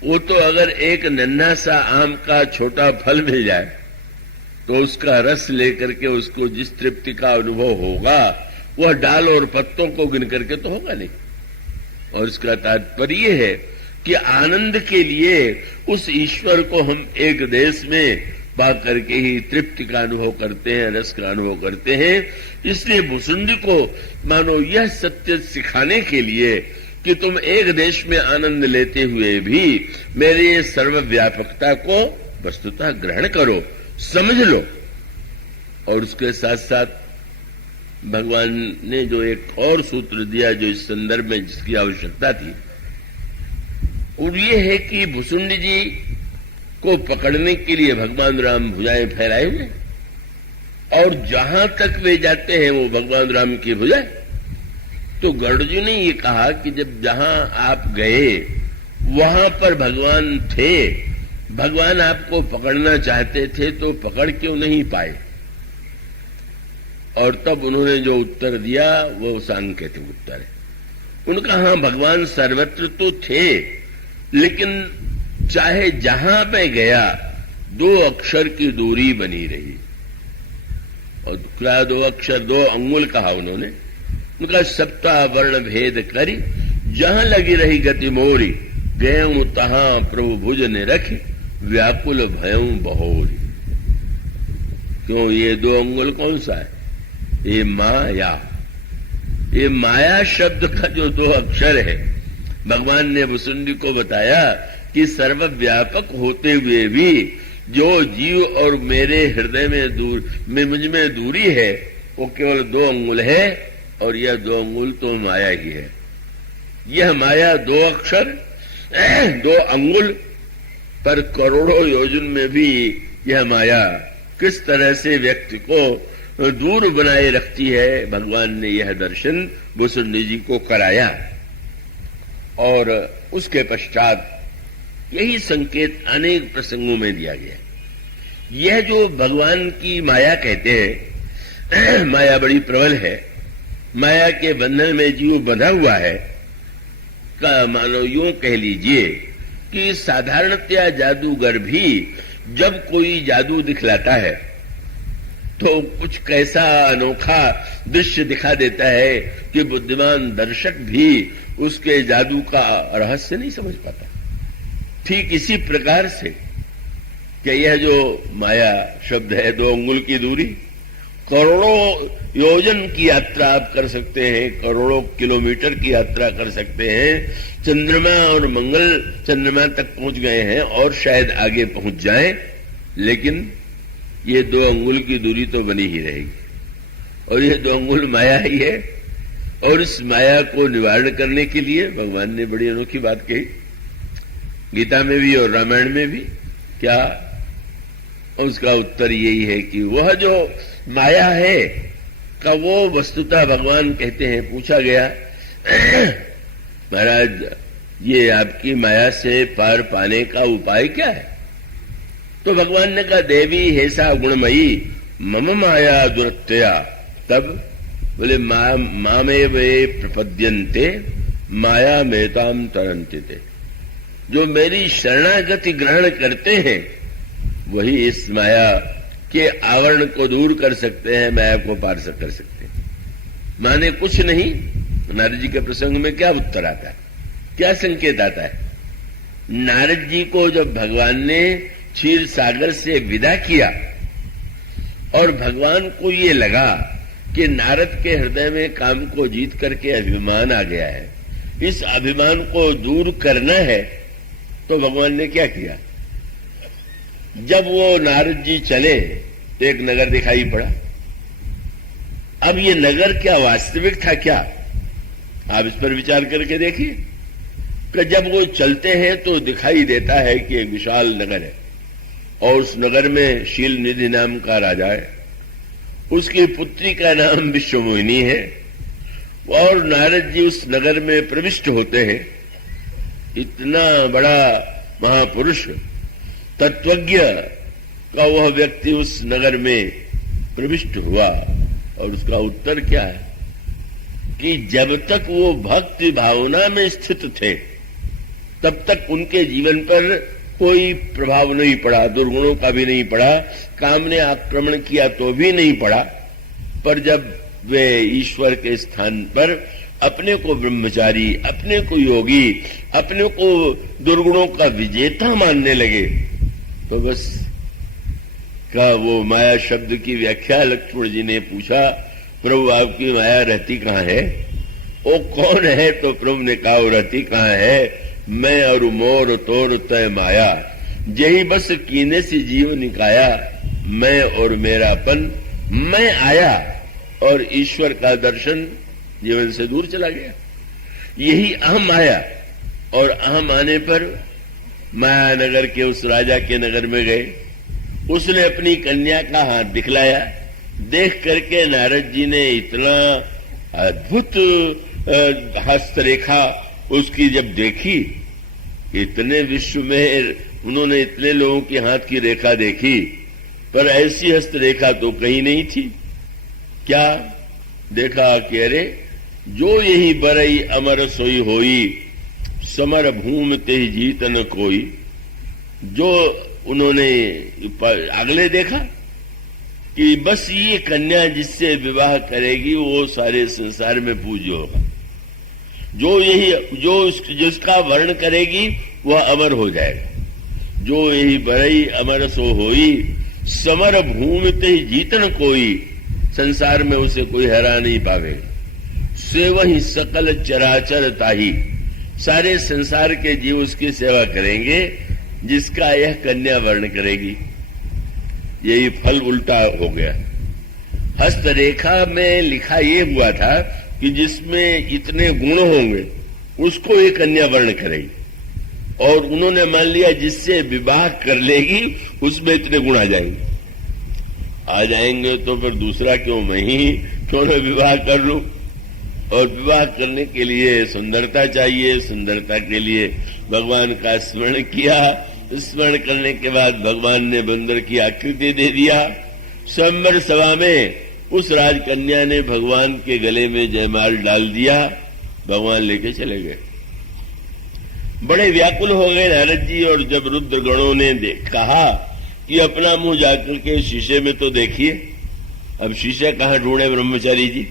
वो तो अगर एक नन्हा सा आम का छोटा फल मिल जाए तो उसका रस लेकर के उसको जिस तृप्ति का अनुभव होगा वह डाल और पत्तों को गिन करके तो होगा नहीं। और इसका तात्पर्य है कि आनंद के लिए उस ईश्वर को हम एक देश में पा करके ही तृप्ति का अनुभव करते हैं, रस का अनुभव करते हैं। इसलिए भुसुंडी को मानो यह सत्य सिखाने के लिए कि तुम एक देश में आनंद लेते हुए भी मेरी सर्वव्यापकता को वस्तुतः ग्रहण करो, समझ लो। और उसके साथ साथ भगवान ने जो एक और सूत्र दिया जो इस संदर्भ में जिसकी आवश्यकता थी, और ये है कि भुसुंडी जी को पकड़ने के लिए भगवान राम भुजाएं फैलाए हुए और जहां तक वे जाते हैं वो भगवान राम की भुजाएं। तो गरुड़ जी ने ये कहा कि जब जहां आप गए वहां पर भगवान थे, भगवान आपको पकड़ना चाहते थे तो पकड़ क्यों नहीं पाए? और तब उन्होंने जो उत्तर दिया वो सांकेतिक उत्तर है। उनका हाँ, भगवान सर्वत्र तो थे, लेकिन चाहे जहां पे गया 2 अक्षर की दूरी बनी रही। और क्या 2 अक्षर, 2 अंगुल कहा उन्होंने। उनका सप्ताह वर्ण भेद करी, जहां लगी रही गति मोरी, गयऊं तहां प्रभु भुज ने रखी, व्याकुल भयऊं बहोरी। क्यों, ये 2 अंगुल कौन सा है? ये माया, ये माया शब्द का जो 2 अक्षर है, भगवान ने वसुंधरा को बताया कि सर्वव्यापक होते हुए भी जो जीव और मेरे हृदय में मुझ में दूरी है वो केवल 2 अंगुल है, और यह 2 अंगुल तो माया ही है। यह माया 2 अक्षर 2 अंगुल पर करोड़ों योजन में भी यह माया किस तरह से व्यक्ति को दूर बनाए रखती है, भगवान ने यह दर्शन वसुंधरा जी को कराया। और उसके पश्चात यही संकेत अनेक प्रसंगों में दिया गया। यह जो भगवान की माया कहते हैं, माया बड़ी प्रबल है। माया के बंधन में जीव बंधा हुआ है का मानो यूं कह लीजिए कि साधारणतया जादूगर भी जब कोई जादू दिखलाता है तो कुछ कैसा अनोखा दृश्य दिखा देता है कि बुद्धिमान दर्शक भी उसके जादू का रहस्य नहीं समझ पाता। ठीक इसी प्रकार से कि यह जो माया शब्द है, 2 अंगुल की दूरी, करोड़ों योजन की यात्रा आप कर सकते हैं, करोड़ों किलोमीटर की यात्रा कर सकते हैं। चंद्रमा और मंगल चंद्रमा तक पहुंच गए हैं और शायद आगे पहुंच जाएं, लेकिन ये 2 अंगुल की दूरी तो बनी ही रहेगी। और ये 2 अंगुल माया ही है। और इस माया को निवारण करने के लिए भगवान ने बड़ी अनोखी बात कही, गीता में भी और रामायण में भी। क्या? उसका उत्तर यही है कि वह जो माया है का वो वस्तुतः भगवान कहते हैं, पूछा गया महाराज ये आपकी माया से पार पाने का उपाय क्या है? तो भगवान ने कहा देवी हेसा गुणमयी मम माया दुरत्यया। तब बोले मामे वे प्रपद्यन्ते माया मेताम तरन्ते। जो मेरी शरणागति ग्रहण करते हैं वही इस माया के आवरण को दूर कर सकते हैं, माया को पार कर सकते हैं। माने कुछ नहीं। नारद जी के प्रसंग में क्या उत्तर आता है, क्या संकेत आता है? नारद जी को जब भगवान ने क्षीर सागर से विदा किया और भगवान को ये लगा कि नारद के हृदय में काम को जीत करके अभिमान आ गया है, इस अभिमान को दूर करना है, तो भगवान ने क्या किया? जब वो नारद जी चले तो एक नगर दिखाई पड़ा। अब ये नगर क्या वास्तविक था क्या? आप इस पर विचार करके देखिए कि जब वो चलते हैं तो दिखाई देता है कि एक विशाल नगर है और उस नगर में शील निधि नाम का राजा है, उसकी पुत्री का नाम विश्वमोहिनी है। और नारद जी उस नगर में प्रविष्ट होते हैं। इतना बड़ा महापुरुष तत्वज्ञ का वह व्यक्ति उस नगर में प्रविष्ट हुआ और उसका उत्तर क्या है कि जब तक वो भक्ति भावना में स्थित थे तब तक उनके जीवन पर कोई प्रभाव नहीं पड़ा, दुर्गुणों का भी नहीं पड़ा, काम ने आक्रमण किया तो भी नहीं पड़ा। पर जब वे ईश्वर के स्थान पर अपने को ब्रह्मचारी, अपने को योगी, अपने को दुर्गुणों का विजेता मानने लगे तो बस का वो माया शब्द की व्याख्या लक्ष्मण जी ने पूछा, प्रभु आपकी माया रहती कहाँ है? वो कौन है? तो प्रभु ने कहा वो रहती कहाँ है? मैं और मोर तोर तय माया, यही बस कीने से जीव निकाया, मैं और मेरापन मैं आया और ईश्वर का दर्शन जीवन से दूर चला गया। यही अहम आया। और अहम आने पर माया नगर के उस राजा के नगर में गए, उसने अपनी कन्या का हाथ दिखलाया। देख करके नारद जी ने इतना अद्भुत हस्तरेखा उसकी जब देखी, इतने विश्व में उन्होंने इतने लोगों की हाथ की रेखा देखी पर ऐसी हस्तरेखा तो कहीं नहीं थी। क्या देखा कि अरे जो यही बरई अमर सोई होई, समर भूम ते जीत न कोई। जो उन्होंने अगले देखा कि बस ये कन्या जिससे विवाह करेगी वो सारे संसार में पूज्य होगा, जिसका वर्ण करेगी वह अमर हो जाएगा। जो यही बरई अमर सो होई, समर भूमि ते जीतन कोई। संसार में उसे कोई हरा नहीं पावेगा। से वही सकल चराचर ताही, सारे संसार के जीव उसकी सेवा करेंगे जिसका यह कन्या वर्ण करेगी। यही फल उल्टा हो गया। हस्तरेखा में लिखा ये हुआ था कि जिसमें इतने गुण होंगे उसको ये कन्या वर्ण करेगी, और उन्होंने मान लिया जिससे विवाह कर लेगी उसमें इतने गुण आ जाएंगे तो फिर दूसरा क्यों, मैं ही क्यों न विवाह कर लूं। और विवाह करने के लिए सुंदरता चाहिए, सुंदरता के लिए भगवान का स्मरण किया। स्मरण करने के बाद भगवान ने बंदर की आकृति दे दिया। स्वयंवर सभा में उस राजकन्या ने भगवान के गले में जयमाल डाल दिया, भगवान लेके चले गए। बड़े व्याकुल हो गए नारद जी, और जब रुद्रगणों ने कहा कि अपना मुंह जाकर के शीशे में तो देखिए, अब शीशा कहां ढूंढे ब्रह्मचारी जी,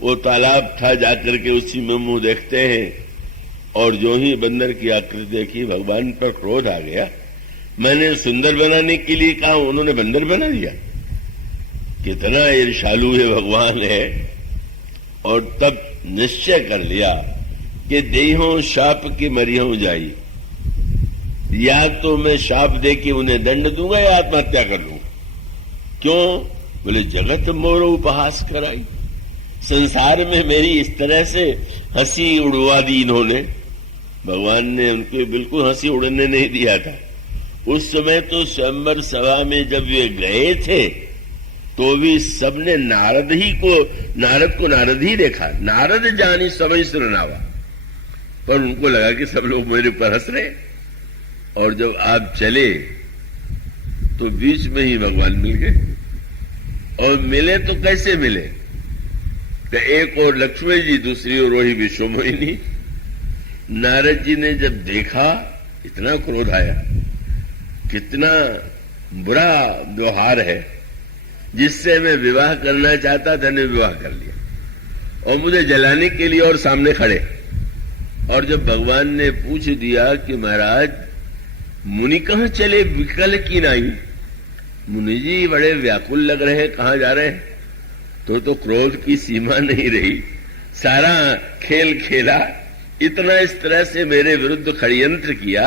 वो तालाब था, जाकर के उसी में मुंह देखते हैं। और जो ही बंदर की आकृति देखी भगवान पर क्रोध आ गया। मैंने सुंदर बनाने के लिए कहा, उन्होंने बंदर बना दिया। कितना ईर्ष्यालु ये भगवान है। और तब निश्चय कर लिया कि देहों शाप की मरियों जाई, या तो मैं शाप दे के उन्हें दंड दूंगा या आत्महत्या कर लूंगा। क्यों? बोले जगत मोर उपहास कराई, संसार में मेरी इस तरह से हंसी उड़वा दी इन्होंने। भगवान ने उनके बिल्कुल हंसी उड़ने नहीं दिया था। उस समय तो स्वयंवर सभा में जब वे गए थे तो भी सबने नारद को नारद ही देखा। नारद जानी समय सुरनावा, पर उनको लगा कि सब लोग मेरे ऊपर हंस रहे। और जब आप चले तो बीच में ही भगवान मिल गए। और मिले तो कैसे मिले? तो एक और लक्ष्मी जी, दूसरी ओर वही विश्वमोहिनी। नारद जी ने जब देखा इतना क्रोध आया, कितना बुरा व्यवहार है, जिससे मैं विवाह करना चाहता था, ने विवाह कर लिया और मुझे जलाने के लिए और सामने खड़े। और जब भगवान ने पूछ दिया कि महाराज मुनि कहां चले, विकल की नहीं, मुनि जी बड़े व्याकुल लग रहे हैं, कहां जा रहे हैं? तो क्रोध की सीमा नहीं रही, सारा खेल खेला, इतना इस तरह से मेरे विरुद्ध षड्यंत्र किया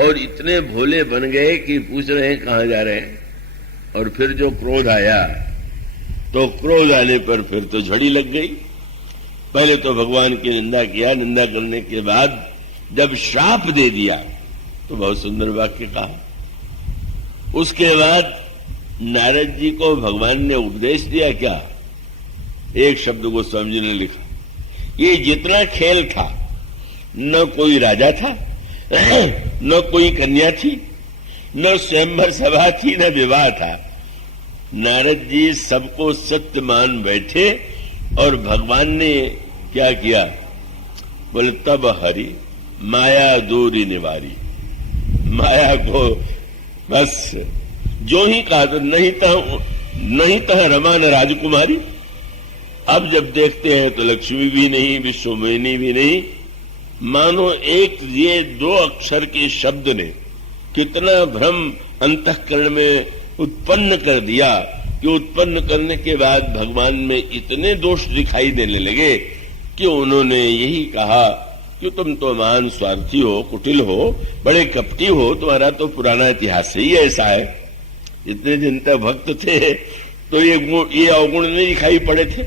और इतने भोले बन गए कि पूछ रहे हैं कहां जा रहे हैं। और फिर जो क्रोध आया, तो क्रोध आने पर फिर तो झड़ी लग गई। पहले तो भगवान की निंदा किया, निंदा करने के बाद जब श्राप दे दिया तो बहुत सुंदर वाक्य कहा। उसके बाद नारद जी को भगवान ने उपदेश दिया क्या? एक शब्द को समझ ने लिखा, ये जितना खेल था, न कोई राजा था, न कोई कन्या थी, न स्वयंवर सभा थी, न विवाह था। नारद जी सबको सत्य मान बैठे और भगवान ने क्या किया? बोले तब हरि माया दूरी निवारी, माया को बस जो ही कहा तो नहीं तह रमा न राजकुमारी। अब जब देखते हैं तो लक्ष्मी भी नहीं, विश्वमोहिनी भी नहीं। मानो एक ये दो अक्षर के शब्द ने कितना भ्रम अंतःकरण में उत्पन्न कर दिया कि उत्पन्न करने के बाद भगवान में इतने दोष दिखाई देने लगे कि उन्होंने यही कहा कि तुम तो महान स्वार्थी हो, कुटिल हो, बड़े कपटी हो, तुम्हारा तो पुराना इतिहास ही ऐसा है। इतने दिन तक भक्त थे तो ये अवगुण नहीं दिखाई पड़े थे।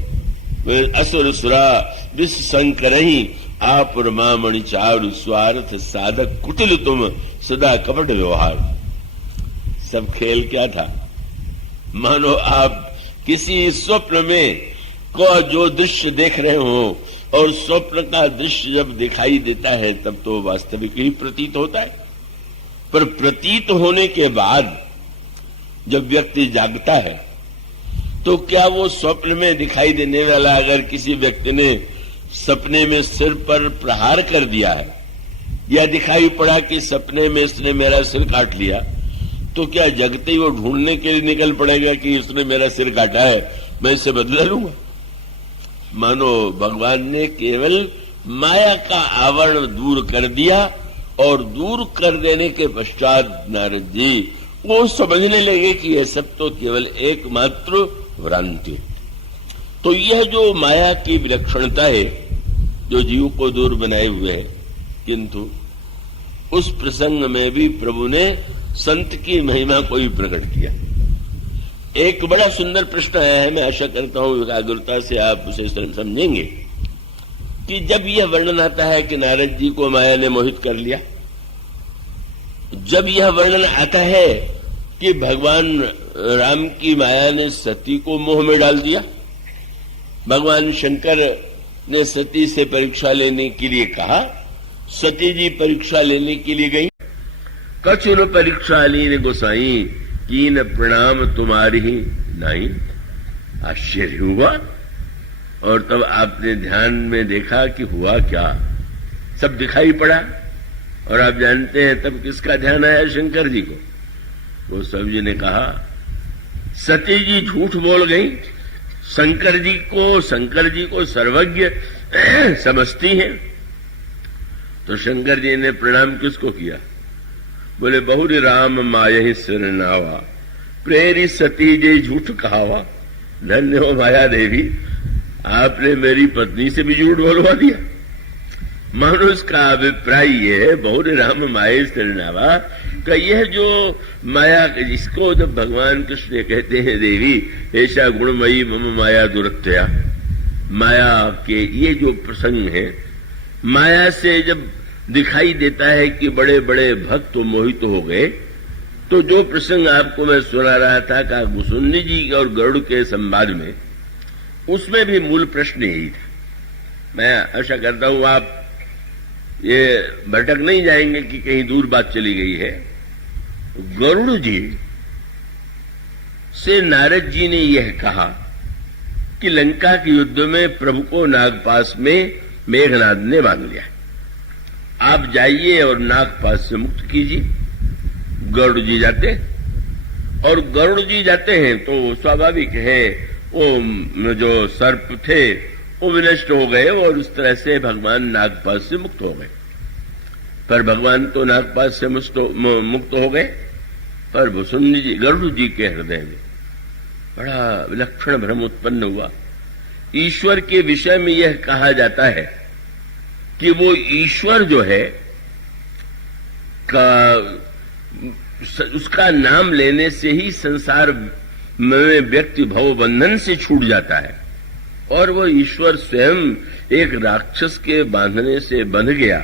असुर सुरा विश्व शंकर ही आप मामणि चारु स्वार्थ साधक कुटिल तुम सदा कपट व्यवहार। सब खेल क्या था? मानो आप किसी स्वप्न में को जो दृश्य देख रहे हो, और स्वप्न का दृश्य जब दिखाई देता है तब तो वास्तविक ही प्रतीत होता है। पर प्रतीत होने के बाद जब व्यक्ति जागता है तो क्या वो स्वप्न में दिखाई देने वाला, अगर किसी व्यक्ति ने सपने में सिर पर प्रहार कर दिया है, या दिखाई पड़ा कि सपने में इसने मेरा सिर काट लिया, तो क्या जगते ही वो ढूंढने के लिए निकल पड़ेगा कि इसने मेरा सिर काटा है, मैं इससे बदला लूंगा? मानो भगवान ने केवल माया का आवरण दूर कर दिया, और दूर कर देने के पश्चात नारद जी वो समझने लगे कि यह सब तो केवल एकमात्र भ्रांति। तो यह जो माया की विलक्षणता है जो जीव को दूर बनाए हुए है, किंतु उस प्रसंग में भी प्रभु ने संत की महिमा को ही प्रकट किया। एक बड़ा सुंदर प्रश्न आया है, मैं आशा करता हूं एकाग्रता से आप उसे समझेंगे कि जब यह वर्णन आता है कि नारद जी को माया ने मोहित कर लिया, जब यह वर्णन आता है कि भगवान राम की माया ने सती को मोह में डाल दिया, भगवान शंकर ने सती से परीक्षा लेने के लिए कहा, सती जी परीक्षा लेने के लिए गई, कछुन परीक्षा लीन गोसाई कीन प्रणाम तुम्हारी ही नहीं। आश्चर्य हुआ और तब आपने ध्यान में देखा कि हुआ क्या, सब दिखाई पड़ा। और आप जानते हैं तब किसका ध्यान आया शंकर जी को। वो सब जी ने कहा सती जी झूठ बोल गई, शंकर जी को सर्वज्ञ समझती हैं। तो शंकर जी ने प्रणाम किसको किया? बोले बहुरी राम माया सिर नावा प्रेरी सती जे झूठ कहावा। धन्य हो माया देवी, आपने मेरी पत्नी से भी झूठ बोलवा दिया। मनुष्य का अभिप्राय ये है बहुरी राम माया सिर नावा का यह जो माया, जिसको जब भगवान कृष्ण कहते हैं देवी ऐसा गुणमयी मम माया दुरत्या, माया के ये जो प्रसंग है, माया से जब दिखाई देता है कि बड़े बड़े भक्त मोहित हो गए, तो जो प्रसंग आपको मैं सुना रहा था का गुसुन्नी जी और गरुड़ के संवाद में, उसमें भी मूल प्रश्न यही था। मैं आशा करता हूं आप ये भटक नहीं जाएंगे कि कहीं दूर बात चली गई है। गरुड़ जी से नारद जी ने यह कहा कि लंका के युद्ध में प्रभु को नागपाश में मेघनाद ने बांध लिया, आप जाइए और नागपाश से मुक्त कीजिए। गरुड़ जी जाते, और गरुड़ जी जाते हैं तो स्वाभाविक है वो जो सर्प थे वो विनष्ट हो गए और उस तरह से भगवान नागपाश से मुक्त हो गए। पर भगवान तो नागपाश से मुक्त हो गए, पर भुसुंडी जी गरुड़ जी के हृदय में बड़ा विलक्षण भ्रम उत्पन्न हुआ। ईश्वर के विषय में यह कहा जाता है कि वो ईश्वर जो है उसका नाम लेने से ही संसार में व्यक्ति भव बंधन से छूट जाता है, और वो ईश्वर स्वयं एक राक्षस के बांधने से बंध गया,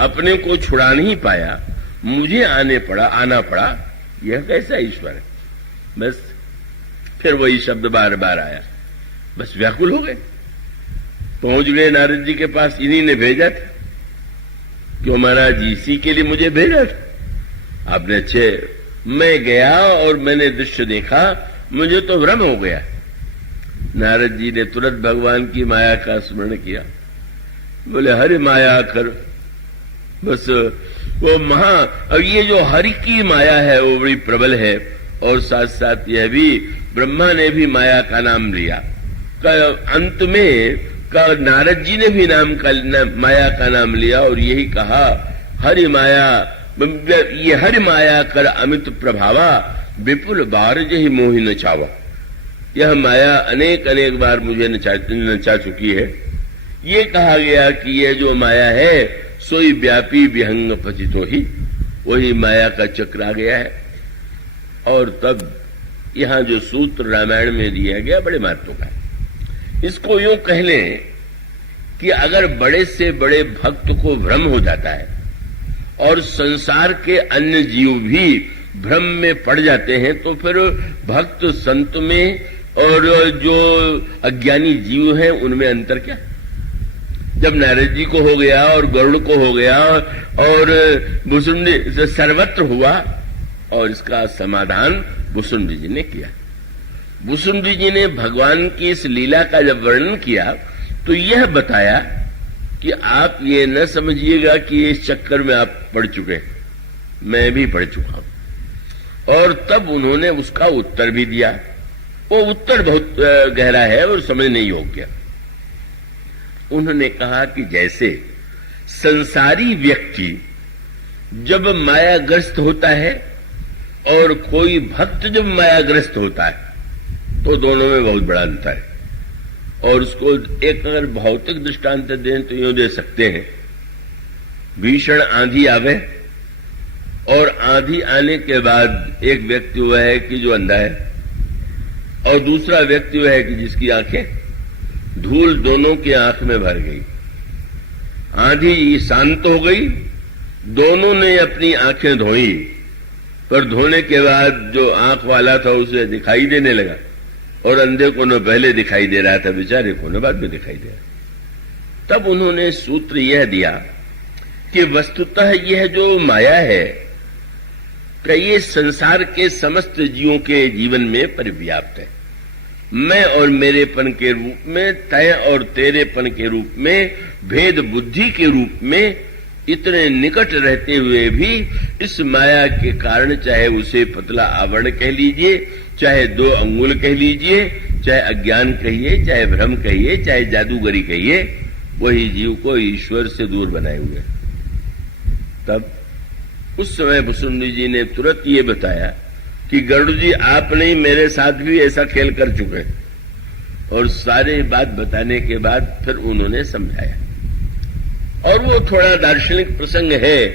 अपने को छुड़ा नहीं पाया, मुझे आना पड़ा। यह कैसा ईश्वर है? बस फिर वही शब्द बार बार आया, बस व्याकुल हो गए, पहुंच गए नारद जी के पास। इन्हीं ने भेजा था, क्यों महाराज इसी के लिए मुझे भेजा था आपने? अच्छे, मैं गया और मैंने दृश्य देखा, मुझे तो भ्रम हो गया। नारद जी ने तुरंत भगवान की माया का स्मरण किया, बोले हरि माया कर। बस वो अब ये जो हरि की माया है वो बड़ी प्रबल है, और साथ साथ यह भी ब्रह्मा ने भी माया का नाम लिया। अंत में नारद जी ने भी माया का नाम लिया और यही कहा हरि माया, ये हरि माया कर अमित प्रभावा विपुल बार जही मोहि नचावा। यह माया अनेक अनेक बार मुझे नचा चुकी है। ये कहा गया कि यह जो माया है सोई व्यापी विहंग पतितो ही, वही माया का चक्र आ गया है। और तब यहां जो सूत्र रामायण में दिया गया बड़े महत्व का है। इसको यूं कह लें कि अगर बड़े से बड़े भक्त को भ्रम हो जाता है और संसार के अन्य जीव भी भ्रम में पड़ जाते हैं, तो फिर भक्त संत में और जो अज्ञानी जीव हैं उनमें अंतर क्या? जब नारद जी को हो गया और गरुड़ को हो गया और भुसुंडी सर्वत्र हुआ, और इसका समाधान भुसुंडी जी ने किया। भुसुंडी जी ने भगवान की इस लीला का जब वर्णन किया तो यह बताया कि आप ये न समझिएगा कि इस चक्कर में आप पड़ चुके हैं, मैं भी पड़ चुका हूं। और तब उन्होंने उसका उत्तर भी दिया। वो उत्तर बहुत गहरा है और समझने योग्य। उन्होंने कहा कि जैसे संसारी व्यक्ति जब मायाग्रस्त होता है और कोई भक्त जब मायाग्रस्त होता है, तो दोनों में बहुत बड़ा अंतर है। और उसको एक अगर भौतिक दृष्टांत दें तो यूं दे सकते हैं, भीषण आंधी आवे और आंधी आने के बाद एक व्यक्ति वह है कि जो अंधा है और दूसरा व्यक्ति वह है कि जिसकी आंखें, धूल दोनों की आंख में भर गई। आंधी शांत हो गई, दोनों ने अपनी आंखें धोई, पर धोने के बाद जो आंख वाला था उसे दिखाई देने लगा और अंधे को न पहले दिखाई दे रहा था, बेचारे को न बाद में दिखाई दे रहा। तब उन्होंने सूत्र यह दिया कि वस्तुतः यह जो माया है कि ये संसार के समस्त जीवों के जीवन में परिव्याप्त है। मैं और मेरेपन के रूप में, तय और तेरेपन के रूप में, भेद बुद्धि के रूप में इतने निकट रहते हुए भी इस माया के कारण, चाहे उसे पतला आवरण कह लीजिए, चाहे 2 अंगुल कह लीजिए, चाहे अज्ञान कहिए, चाहे भ्रम कहिए, चाहे जादूगरी कहिए, वही जीव को ईश्वर से दूर बनाए हुए। तब उस समय भुसुंडी जी ने तुरंत ये बताया कि गरुड़ जी आप नहीं, मेरे साथ भी ऐसा खेल कर चुके। और सारे बात बताने के बाद फिर उन्होंने समझाया। और वो थोड़ा दार्शनिक प्रसंग है,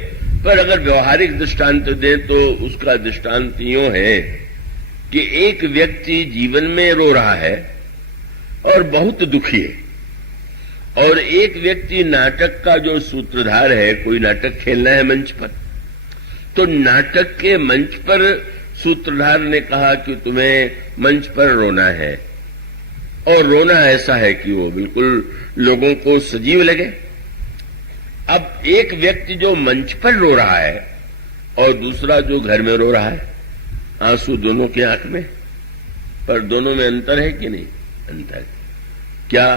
पर अगर व्यवहारिक दृष्टांत दें तो उसका दृष्टांत यूं है कि एक व्यक्ति जीवन में रो रहा है और बहुत दुखी है, और एक व्यक्ति नाटक का जो सूत्रधार है, कोई नाटक खेलना है मंच पर, तो नाटक के मंच पर सूत्रधार ने कहा कि तुम्हें मंच पर रोना है, और रोना ऐसा है कि वो बिल्कुल लोगों को सजीव लगे। अब एक व्यक्ति जो मंच पर रो रहा है और दूसरा जो घर में रो रहा है, आंसू दोनों की आंख में, पर दोनों में अंतर है कि नहीं? अंतर। क्या?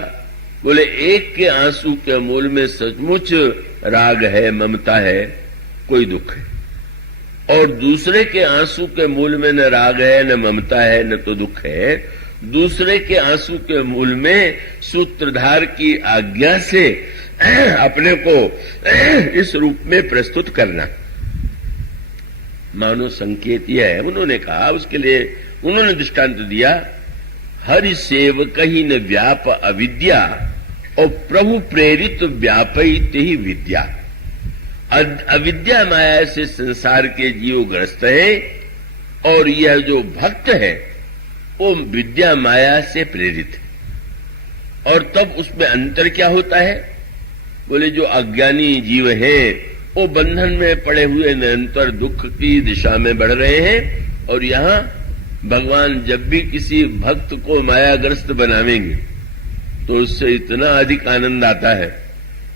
बोले एक के आंसू के मूल में सचमुच राग है, ममता है, कोई दुख है, और दूसरे के आंसू के मूल में न राग है, न ममता है, न तो दुख है। दूसरे के आंसू के मूल में सूत्रधार की आज्ञा से अपने को इस रूप में प्रस्तुत करना, मानो संकेत यह है। उन्होंने कहा, उसके लिए उन्होंने दृष्टांत दिया, हरि सेवक ही न व्याप अविद्या और प्रभु प्रेरित व्यापित ही विद्या। अविद्या माया से संसार के जीव ग्रस्त है, और यह जो भक्त है वो विद्या माया से प्रेरित है। और तब उसमें अंतर क्या होता है? बोले जो अज्ञानी जीव है वो बंधन में पड़े हुए निरंतर दुख की दिशा में बढ़ रहे हैं, और यहां भगवान जब भी किसी भक्त को मायाग्रस्त बनावेंगे तो उससे इतना अधिक आनंद आता है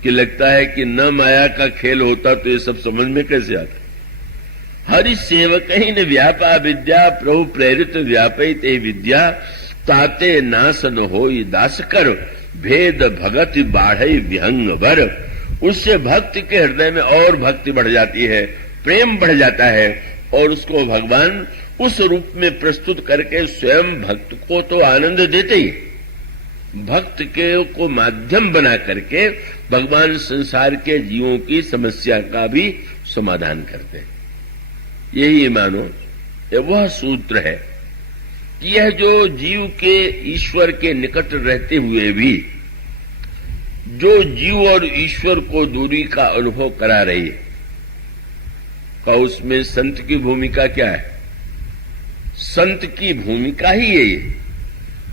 कि लगता है कि न माया का खेल होता तो ये सब समझ में कैसे आता। हरि सेवक ही न व्यापा विद्या प्रभु प्रेरित व्यापित विद्या, ताते नासन होई दास कर भेद भगत बाढ़ई विहंग भर। उससे भक्त के हृदय में और भक्ति बढ़ जाती है, प्रेम बढ़ जाता है, और उसको भगवान उस रूप में प्रस्तुत करके स्वयं भक्त को तो आनंद देते ही, भक्त के को माध्यम बना करके भगवान संसार के जीवों की समस्या का भी समाधान करते हैं। यही मानो वह सूत्र है कि यह जो जीव के ईश्वर के निकट रहते हुए भी जो जीव और ईश्वर को दूरी का अनुभव करा रही है, का उसमें संत की भूमिका क्या है? संत की भूमिका ही यही है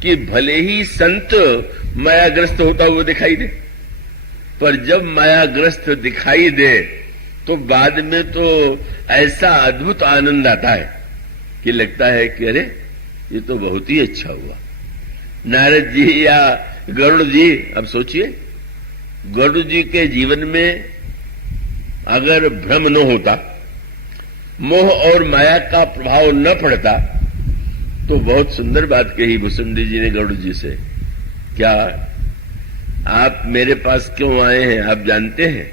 कि भले ही संत मायाग्रस्त होता हुआ दिखाई दे, पर जब मायाग्रस्त दिखाई दे तो बाद में तो ऐसा अद्भुत आनंद आता है कि लगता है कि अरे ये तो बहुत ही अच्छा हुआ। नारद जी या गरुड़ जी, अब सोचिए, गरुड़ जी के जीवन में अगर भ्रम न होता, मोह और माया का प्रभाव न पड़ता, तो बहुत सुंदर बात कही भुसुंडी जी ने गरुड़ जी से। क्या आप मेरे पास क्यों आए हैं, आप जानते हैं?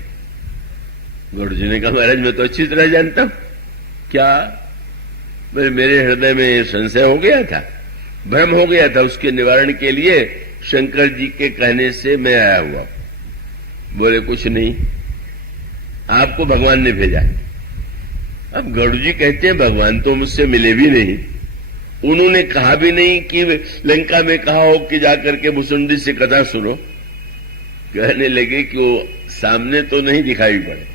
गरुड़ जी ने कहा, महाराज मैं तो अच्छी तरह जानता हूं। क्या? मेरे हृदय में संशय हो गया था, भ्रम हो गया था, उसके निवारण के लिए शंकर जी के कहने से मैं आया हुआ। बोले कुछ नहीं, आपको भगवान ने भेजा है। अब गरुड़ जी कहते हैं भगवान तो मुझसे मिले भी नहीं, उन्होंने कहा भी नहीं कि लंका में कहा हो कि जाकर के मुसुंडी से कथा सुनो। कहने लगे कि वो सामने तो नहीं दिखाई पड़े,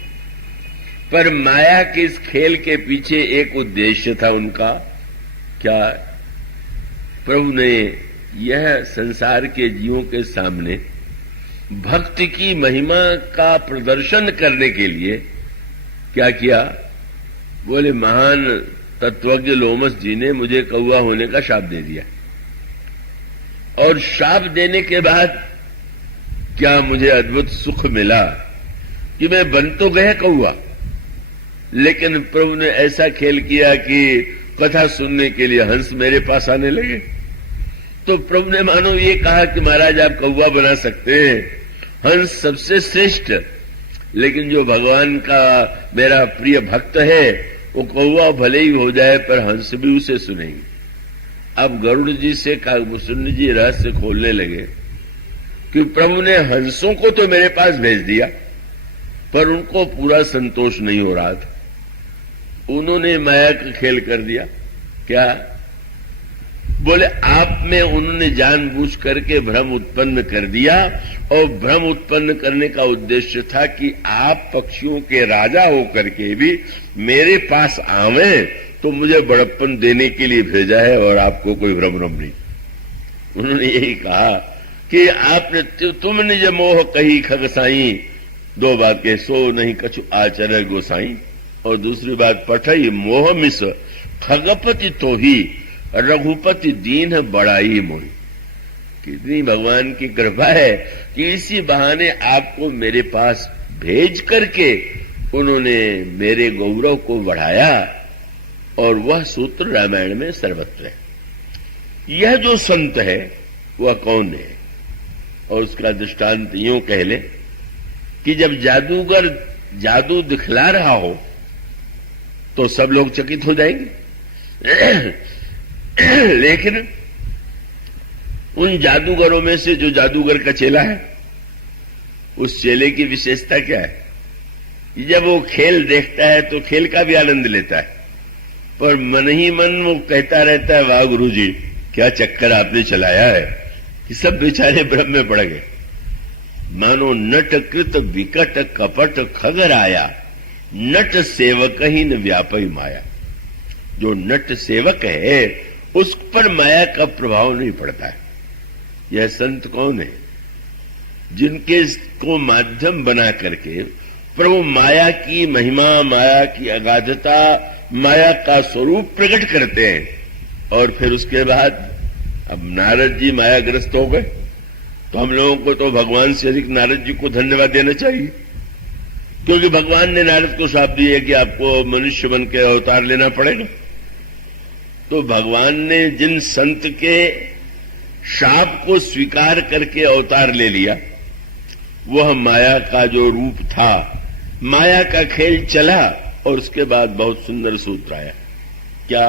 पर माया के इस खेल के पीछे एक उद्देश्य था उनका। क्या? प्रभु ने यह संसार के जीवों के सामने भक्ति की महिमा का प्रदर्शन करने के लिए क्या किया? बोले महान तत्वज्ञ लोमस जी ने मुझे कौवा होने का शाप दे दिया, और शाप देने के बाद क्या मुझे अद्भुत सुख मिला कि मैं बन तो गया कौवा, लेकिन प्रभु ने ऐसा खेल किया कि कथा सुनने के लिए हंस मेरे पास आने लगे। तो प्रभु ने मानो ये कहा कि महाराज आप कौवा बना सकते हैं, हंस सबसे श्रेष्ठ, लेकिन जो भगवान का मेरा प्रिय भक्त है वो कौवा भले ही हो जाए पर हंस भी उसे सुनेंगे। अब गरुड़ जी से मुसुंडी जी रहस्य खोलने लगे कि प्रभु ने हंसों को तो मेरे पास भेज दिया, पर उनको पूरा संतोष नहीं हो रहा था। उन्होंने माया का खेल कर दिया। क्या? बोले आप में उन्होंने जानबूझ करके भ्रम उत्पन्न कर दिया, और भ्रम उत्पन्न करने का उद्देश्य था कि आप पक्षियों के राजा होकर के भी मेरे पास आवे तो मुझे बड़प्पन देने के लिए भेजा है, और आपको कोई भ्रम नहीं। उन्होंने यही कहा कि आपने तुमने जो मोह कही खगसाई, दो बातें सो नहीं कछु आचर गोसाई, और दूसरी बात पठई मोह मिस खगपति तो ही रघुपति दीन बड़ाई मोही। कितनी भगवान की कृपा है कि इसी बहाने आपको मेरे पास भेज करके उन्होंने मेरे गौरव को बढ़ाया, और वह सूत्र रामायण में सर्वत्र है। यह जो संत है वह कौन है? और उसका दृष्टांत यूं कह ले कि जब जादूगर जादू दिखला रहा हो तो सब लोग चकित हो जाएंगे, लेकिन उन जादूगरों में से जो जादूगर का चेला है, उस चेले की विशेषता क्या है? जब वो खेल देखता है तो खेल का भी आनंद लेता है, पर मन ही मन वो कहता रहता है वाह गुरुजी क्या चक्कर आपने चलाया है, कि सब बेचारे भ्रम में पड़ गए। मानो नट कृत विकट कपट खगर आया, नट सेवक ही न व्यापी माया। जो नट सेवक है उस पर माया का प्रभाव नहीं पड़ता है। यह संत कौन है? जिनके को माध्यम बना करके प्रभु माया की महिमा, माया की अगाधता, माया का स्वरूप प्रकट करते हैं, और फिर उसके बाद अब नारद जी मायाग्रस्त हो गए, तो हम लोगों को तो भगवान से अधिक नारद जी को धन्यवाद देना चाहिए, क्योंकि भगवान ने नारद को शाप दिया कि आपको मनुष्य बन के अवतार लेना पड़ेगा। तो भगवान ने जिन संत के शाप को स्वीकार करके अवतार ले लिया, वह माया का जो रूप था, माया का खेल चला, और उसके बाद बहुत सुंदर सूत्र आया। क्या?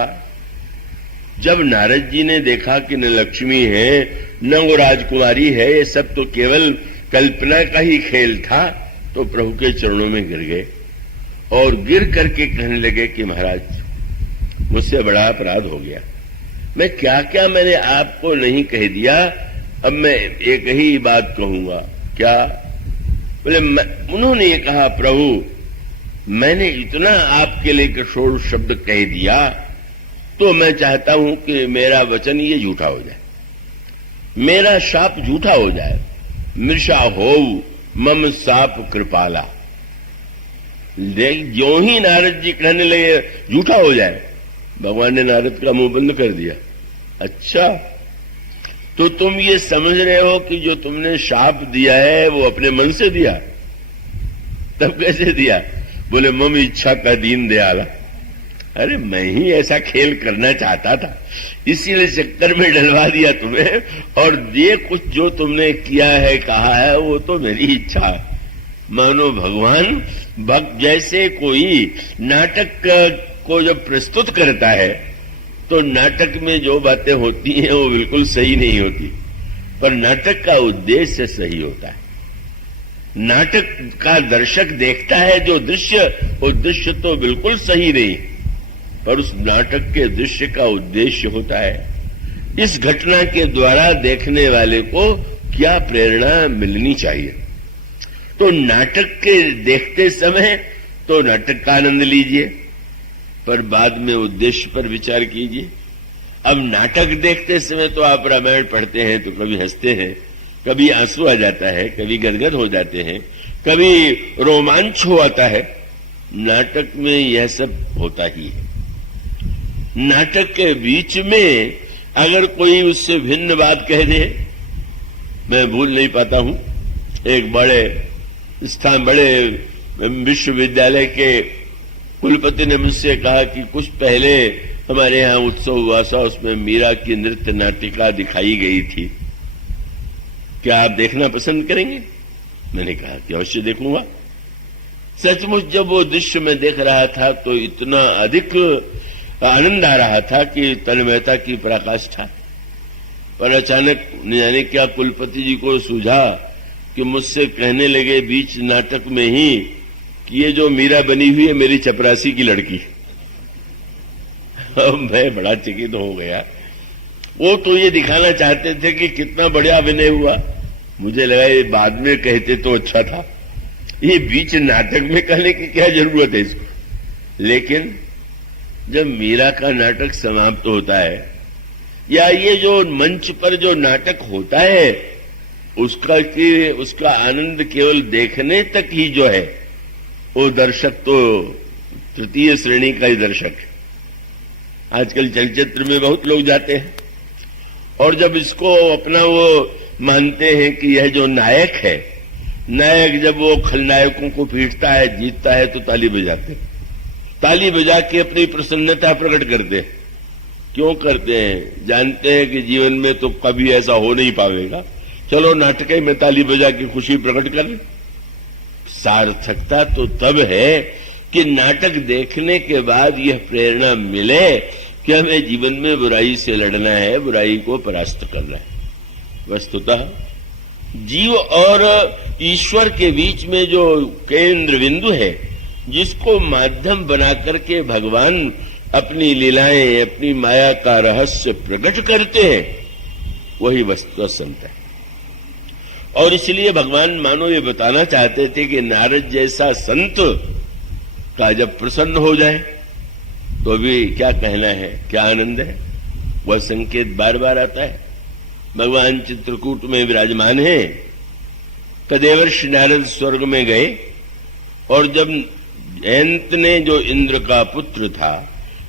जब नारद जी ने देखा कि न लक्ष्मी है न वो राजकुमारी है, ये सब तो केवल कल्पना का ही खेल था, तो प्रभु के चरणों में गिर गए, और गिर करके कहने लगे कि महाराज मुझसे बड़ा अपराध हो गया, मैं क्या क्या मैंने आपको नहीं कह दिया, अब मैं एक ही बात कहूंगा। क्या? बोले उन्होंने ये कहा प्रभु मैंने इतना आपके लिए कठोर शब्द कह दिया, तो मैं चाहता हूं कि मेरा वचन ये झूठा हो जाए, मेरा शाप झूठा हो जाए। मृषा हो मम साप कृपाला। जो ही नारद जी कहने लगे झूठा हो जाए, भगवान ने नारद का मुंह बंद कर दिया। अच्छा, तो तुम ये समझ रहे हो कि जो तुमने शाप दिया है वो अपने मन से दिया? तब कैसे दिया? बोले मम इच्छा का दीन दयाला। अरे मैं ही ऐसा खेल करना चाहता था, इसीलिए चक्कर में डलवा दिया तुम्हें, और ये कुछ जो तुमने किया है, कहा है, वो तो मेरी इच्छा। मानो भगवान भक्त जैसे कोई नाटक को जब प्रस्तुत करता है तो नाटक में जो बातें होती हैं वो बिल्कुल सही नहीं होती, पर नाटक का उद्देश्य सही होता है। नाटक का दर्शक देखता है जो दृश्य, वो दृश्य तो बिल्कुल सही नहीं, पर उस नाटक के दृश्य का उद्देश्य होता है इस घटना के द्वारा देखने वाले को क्या प्रेरणा मिलनी चाहिए। तो नाटक के देखते समय तो नाटक का आनंद लीजिए, पर बाद में उद्देश्य पर विचार कीजिए। अब नाटक देखते समय तो आप रामायण पढ़ते हैं तो कभी हंसते हैं, कभी आंसू आ जाता है, कभी गदगद हो जाते हैं, कभी रोमांच हो आता है। नाटक में यह सब होता ही है। नाटक के बीच में अगर कोई उससे भिन्न बात कह दे, मैं भूल नहीं पाता हूं, एक बड़े विश्वविद्यालय के कुलपति ने मुझसे कहा कि कुछ पहले हमारे यहां उत्सव हुआ था, उसमें मीरा की नृत्य नाटिका दिखाई गई थी, क्या आप देखना पसंद करेंगे? मैंने कहा कि अवश्य देखूंगा। सचमुच जब वो दृश्य में देख रहा था तो इतना अधिक आनंद आ रहा था कि तन्मयता की पराकाष्ठा। पर अचानक न जाने क्या कुलपति जी को सूझा कि मुझसे कहने लगे बीच नाटक में ही कि ये जो मीरा बनी हुई है मेरी चपरासी की लड़की। मैं बड़ा चकित हो गया। वो तो ये दिखाना चाहते थे कि कितना बढ़िया अभिनय हुआ, मुझे लगा ये बाद में कहते तो अच्छा था, ये बीच नाटक में कहने की क्या जरूरत है इसको। लेकिन जब मीरा का नाटक समाप्त होता है या ये जो मंच पर जो नाटक होता है उसका आनंद केवल देखने तक ही जो है, वो दर्शक तो तृतीय श्रेणी का ही दर्शक है। आजकल चलचित्र में बहुत लोग जाते हैं और जब इसको अपना वो मानते हैं कि यह जो नायक है, नायक जब वो खलनायकों को पीटता है, जीतता है, तो ताली बजाते हैं। ताली बजा के अपनी प्रसन्नता प्रकट करते हैं। क्यों करते हैं? जानते हैं कि जीवन में तो कभी ऐसा हो नहीं पाएगा, चलो नाटक में ताली बजा के खुशी प्रकट कर। सार्थकता तो तब है कि नाटक देखने के बाद यह प्रेरणा मिले कि हमें जीवन में बुराई से लड़ना है, बुराई को परास्त करना है। वस्तुतः जीव और ईश्वर के बीच में जो केंद्र बिंदु है, जिसको माध्यम बनाकर के भगवान अपनी लीलाएं, अपनी माया का रहस्य प्रकट करते हैं, वही वस्तुतः संत है। और इसलिए भगवान मानो ये बताना चाहते थे कि नारद जैसा संत का जब प्रसन्न हो जाए तो भी क्या कहना है, क्या आनंद है। वह संकेत बार बार आता है। भगवान चित्रकूट में विराजमान है। तदेवर्षि नारद स्वर्ग में गए और जब जयंत ने, जो इंद्र का पुत्र था,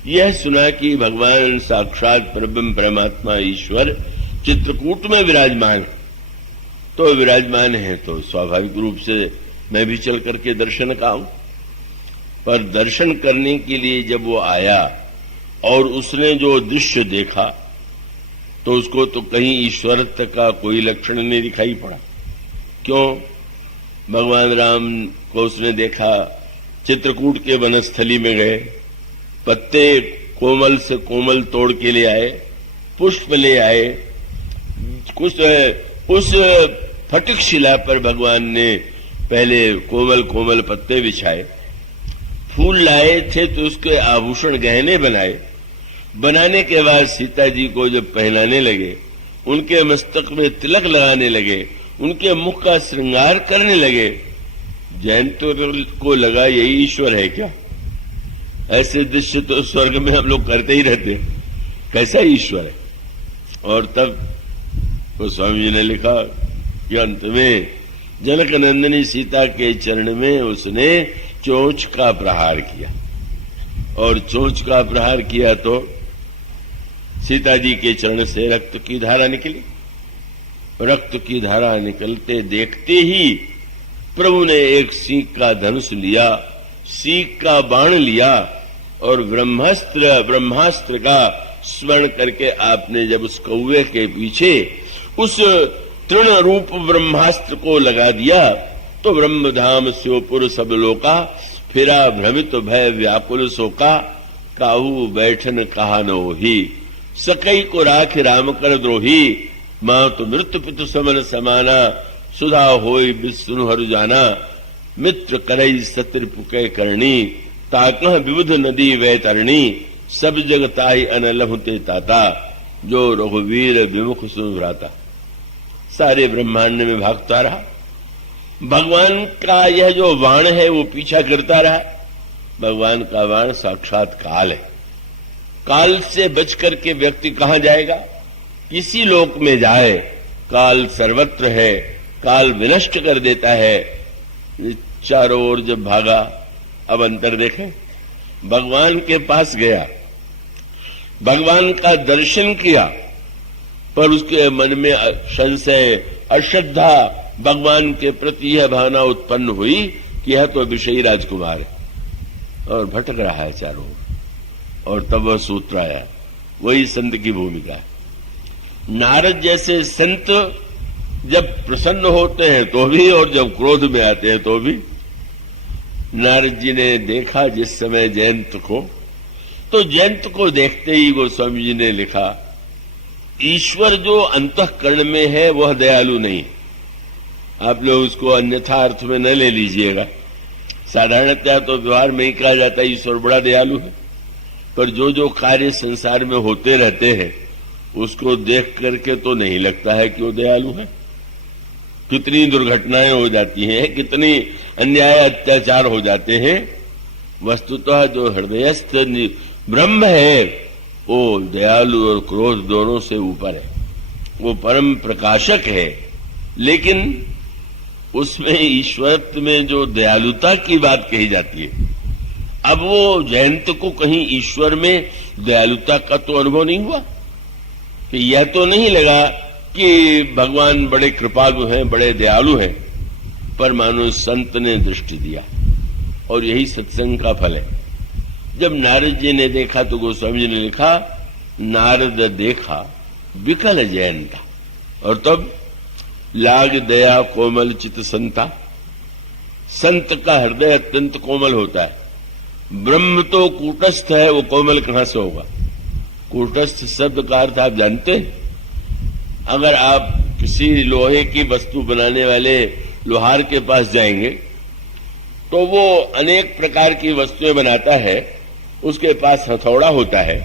यह सुना कि भगवान साक्षात परब्रह्म परमात्मा ईश्वर चित्रकूट में विराजमान, तो विराजमान है तो स्वाभाविक रूप से मैं भी चल करके दर्शन का आऊं। पर दर्शन करने के लिए जब वो आया और उसने जो दृश्य देखा तो उसको तो कहीं ईश्वरत्व का कोई लक्षण नहीं दिखाई पड़ा। क्यों? भगवान राम को उसने देखा, चित्रकूट के वनस्थली में गए, पत्ते कोमल से कोमल तोड़ के ले आए, पुष्प ले आए, कुछ उस फटिक शिला पर भगवान ने पहले कोमल कोमल पत्ते बिछाए, फूल लाए थे तो उसके आभूषण गहने बनाए। बनाने के बाद सीता जी को जब पहनाने लगे, उनके मस्तक में तिलक लगाने लगे, उनके मुख का श्रृंगार करने लगे, जयंत को लगा यही ईश्वर है क्या? ऐसे दृश्य तो स्वर्ग में हम लोग करते ही रहते, कैसा ईश्वर है। और तब तो स्वामी जी ने लिखा कि अंत में जनक नंदिनी सीता के चरण में उसने चोंच का प्रहार किया, और चोंच का प्रहार किया तो सीता जी के चरण से रक्त की धारा निकली। रक्त की धारा निकलते देखते ही प्रभु ने एक सीख का धनुष लिया, सीख का बाण लिया और ब्रह्मास्त्र का स्मरण करके आपने जब उस कौवे के पीछे उस तृण रूप ब्रह्मास्त्र को लगा दिया तो ब्रह्मधाम स्योपुर सब लोका, फिरा भ्रमित भय व्याकुल शोका, काहू बैठन कहा नो ही, सकई को राख राम कर द्रोही, मां तो मृत्यु पितु समन समाना, सुधा होई विष्णु हरु जाना, मित्र करई सतिर पुके करणी, ताकह विबुध नदी वै तरणी, सब जगताई अनलहुते ताता, जो रघुवीर विमुख सुभ्राता। सारे ब्रह्मांड में भागता रहा। भगवान का यह जो वाण है वो पीछा करता रहा। भगवान का वाण साक्षात काल है। काल से बच करके व्यक्ति कहां जाएगा? किसी लोक में जाए, काल सर्वत्र है, काल विनष्ट कर देता है। चारों ओर जब भागा, अब अंतर देखें। भगवान के पास गया, भगवान का दर्शन किया, पर उसके मन में संशय, अश्रद्धा, भगवान के प्रति यह भावना उत्पन्न हुई कि यह तो विषयी राजकुमार है और भटक रहा है चारों ओर। और तब वह सूत्र आया। वही संत की भूमिका है। नारद जैसे संत जब प्रसन्न होते हैं तो भी, और जब क्रोध में आते हैं तो भी। नारद जी ने देखा जिस समय जयंत को, तो जयंत को देखते ही गोस्वामी जी ने लिखा, ईश्वर जो अंतःकरण में है वह दयालु नहीं है। आप लोग उसको अन्यथा अर्थ में न ले लीजिएगा। साधारणतः तो व्यवहार में ही कहा जाता है ईश्वर बड़ा दयालु है, पर जो जो कार्य संसार में होते रहते हैं उसको देख करके तो नहीं लगता है कि वो दयालु है। कितनी दुर्घटनाएं हो जाती हैं, कितनी अन्याय अत्याचार हो जाते हैं। वस्तुतः जो हृदयस्थ ब्रह्म है वो दयालु और क्रोध दोनों से ऊपर है। वो परम प्रकाशक है, लेकिन उसमें ईश्वरत्व में जो दयालुता की बात कही जाती है, अब वो जयंत को कहीं ईश्वर में दयालुता का तो अनुभव नहीं हुआ कि यह तो नहीं लगा कि भगवान बड़े कृपालु हैं, बड़े दयालु हैं, पर मानो संत ने दृष्टि दिया। और यही सत्संग का फल है। जब नारद जी ने देखा तो गोस्वामी जी ने लिखा, नारद देखा विकल जयंता, और तब लाग दया कोमल चित संता। संत का हृदय अत्यंत कोमल होता है। ब्रह्म तो कूटस्थ है, वो कोमल कहां से होगा? कूटस्थ शब्द का अर्थ आप जानते हैं? अगर आप किसी लोहे की वस्तु बनाने वाले लोहार के पास जाएंगे तो वो अनेक प्रकार की वस्तुएं बनाता है। उसके पास हथौड़ा होता है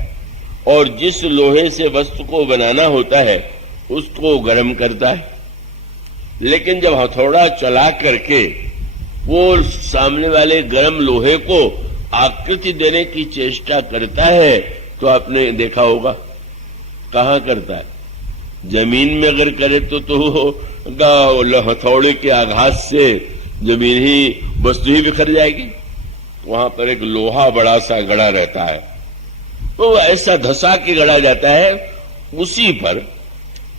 और जिस लोहे से वस्तु को बनाना होता है उसको गर्म करता है। लेकिन जब हथौड़ा चला करके वो सामने वाले गर्म लोहे को आकृति देने की चेष्टा करता है तो आपने देखा होगा कहां करता है? जमीन में अगर करे तो हथौड़े के आघात से जमीन ही, वस्तु ही बिखर जाएगी। वहां पर एक लोहा बड़ा सा गड़ा रहता है, तो ऐसा धसा के गड़ा जाता है। उसी पर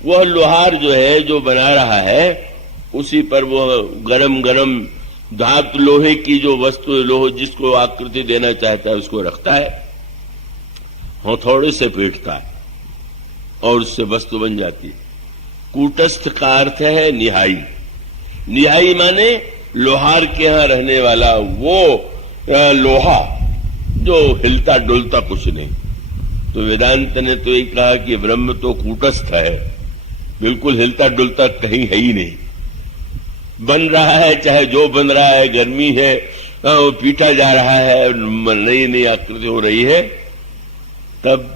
वह लोहार जो है, जो बना रहा है, उसी पर वह गरम गरम धातु लोहे की जो वस्तु, लोह जिसको आकृति देना चाहता है उसको रखता है, हथौड़े से पीटता है और उससे वस्तु बन जाती है। कूटस्थ का अर्थ है निहाई। निहाई माने लोहार के यहां रहने वाला वो लोहा जो हिलता डुलता कुछ नहीं। तो वेदांत ने तो ये कहा कि ब्रह्म तो कूटस्थ है, बिल्कुल हिलता डुलता कहीं है ही नहीं। बन रहा है, चाहे जो बन रहा है, गर्मी है, वो पीटा जा रहा है, नई नई आकृति हो रही है, तब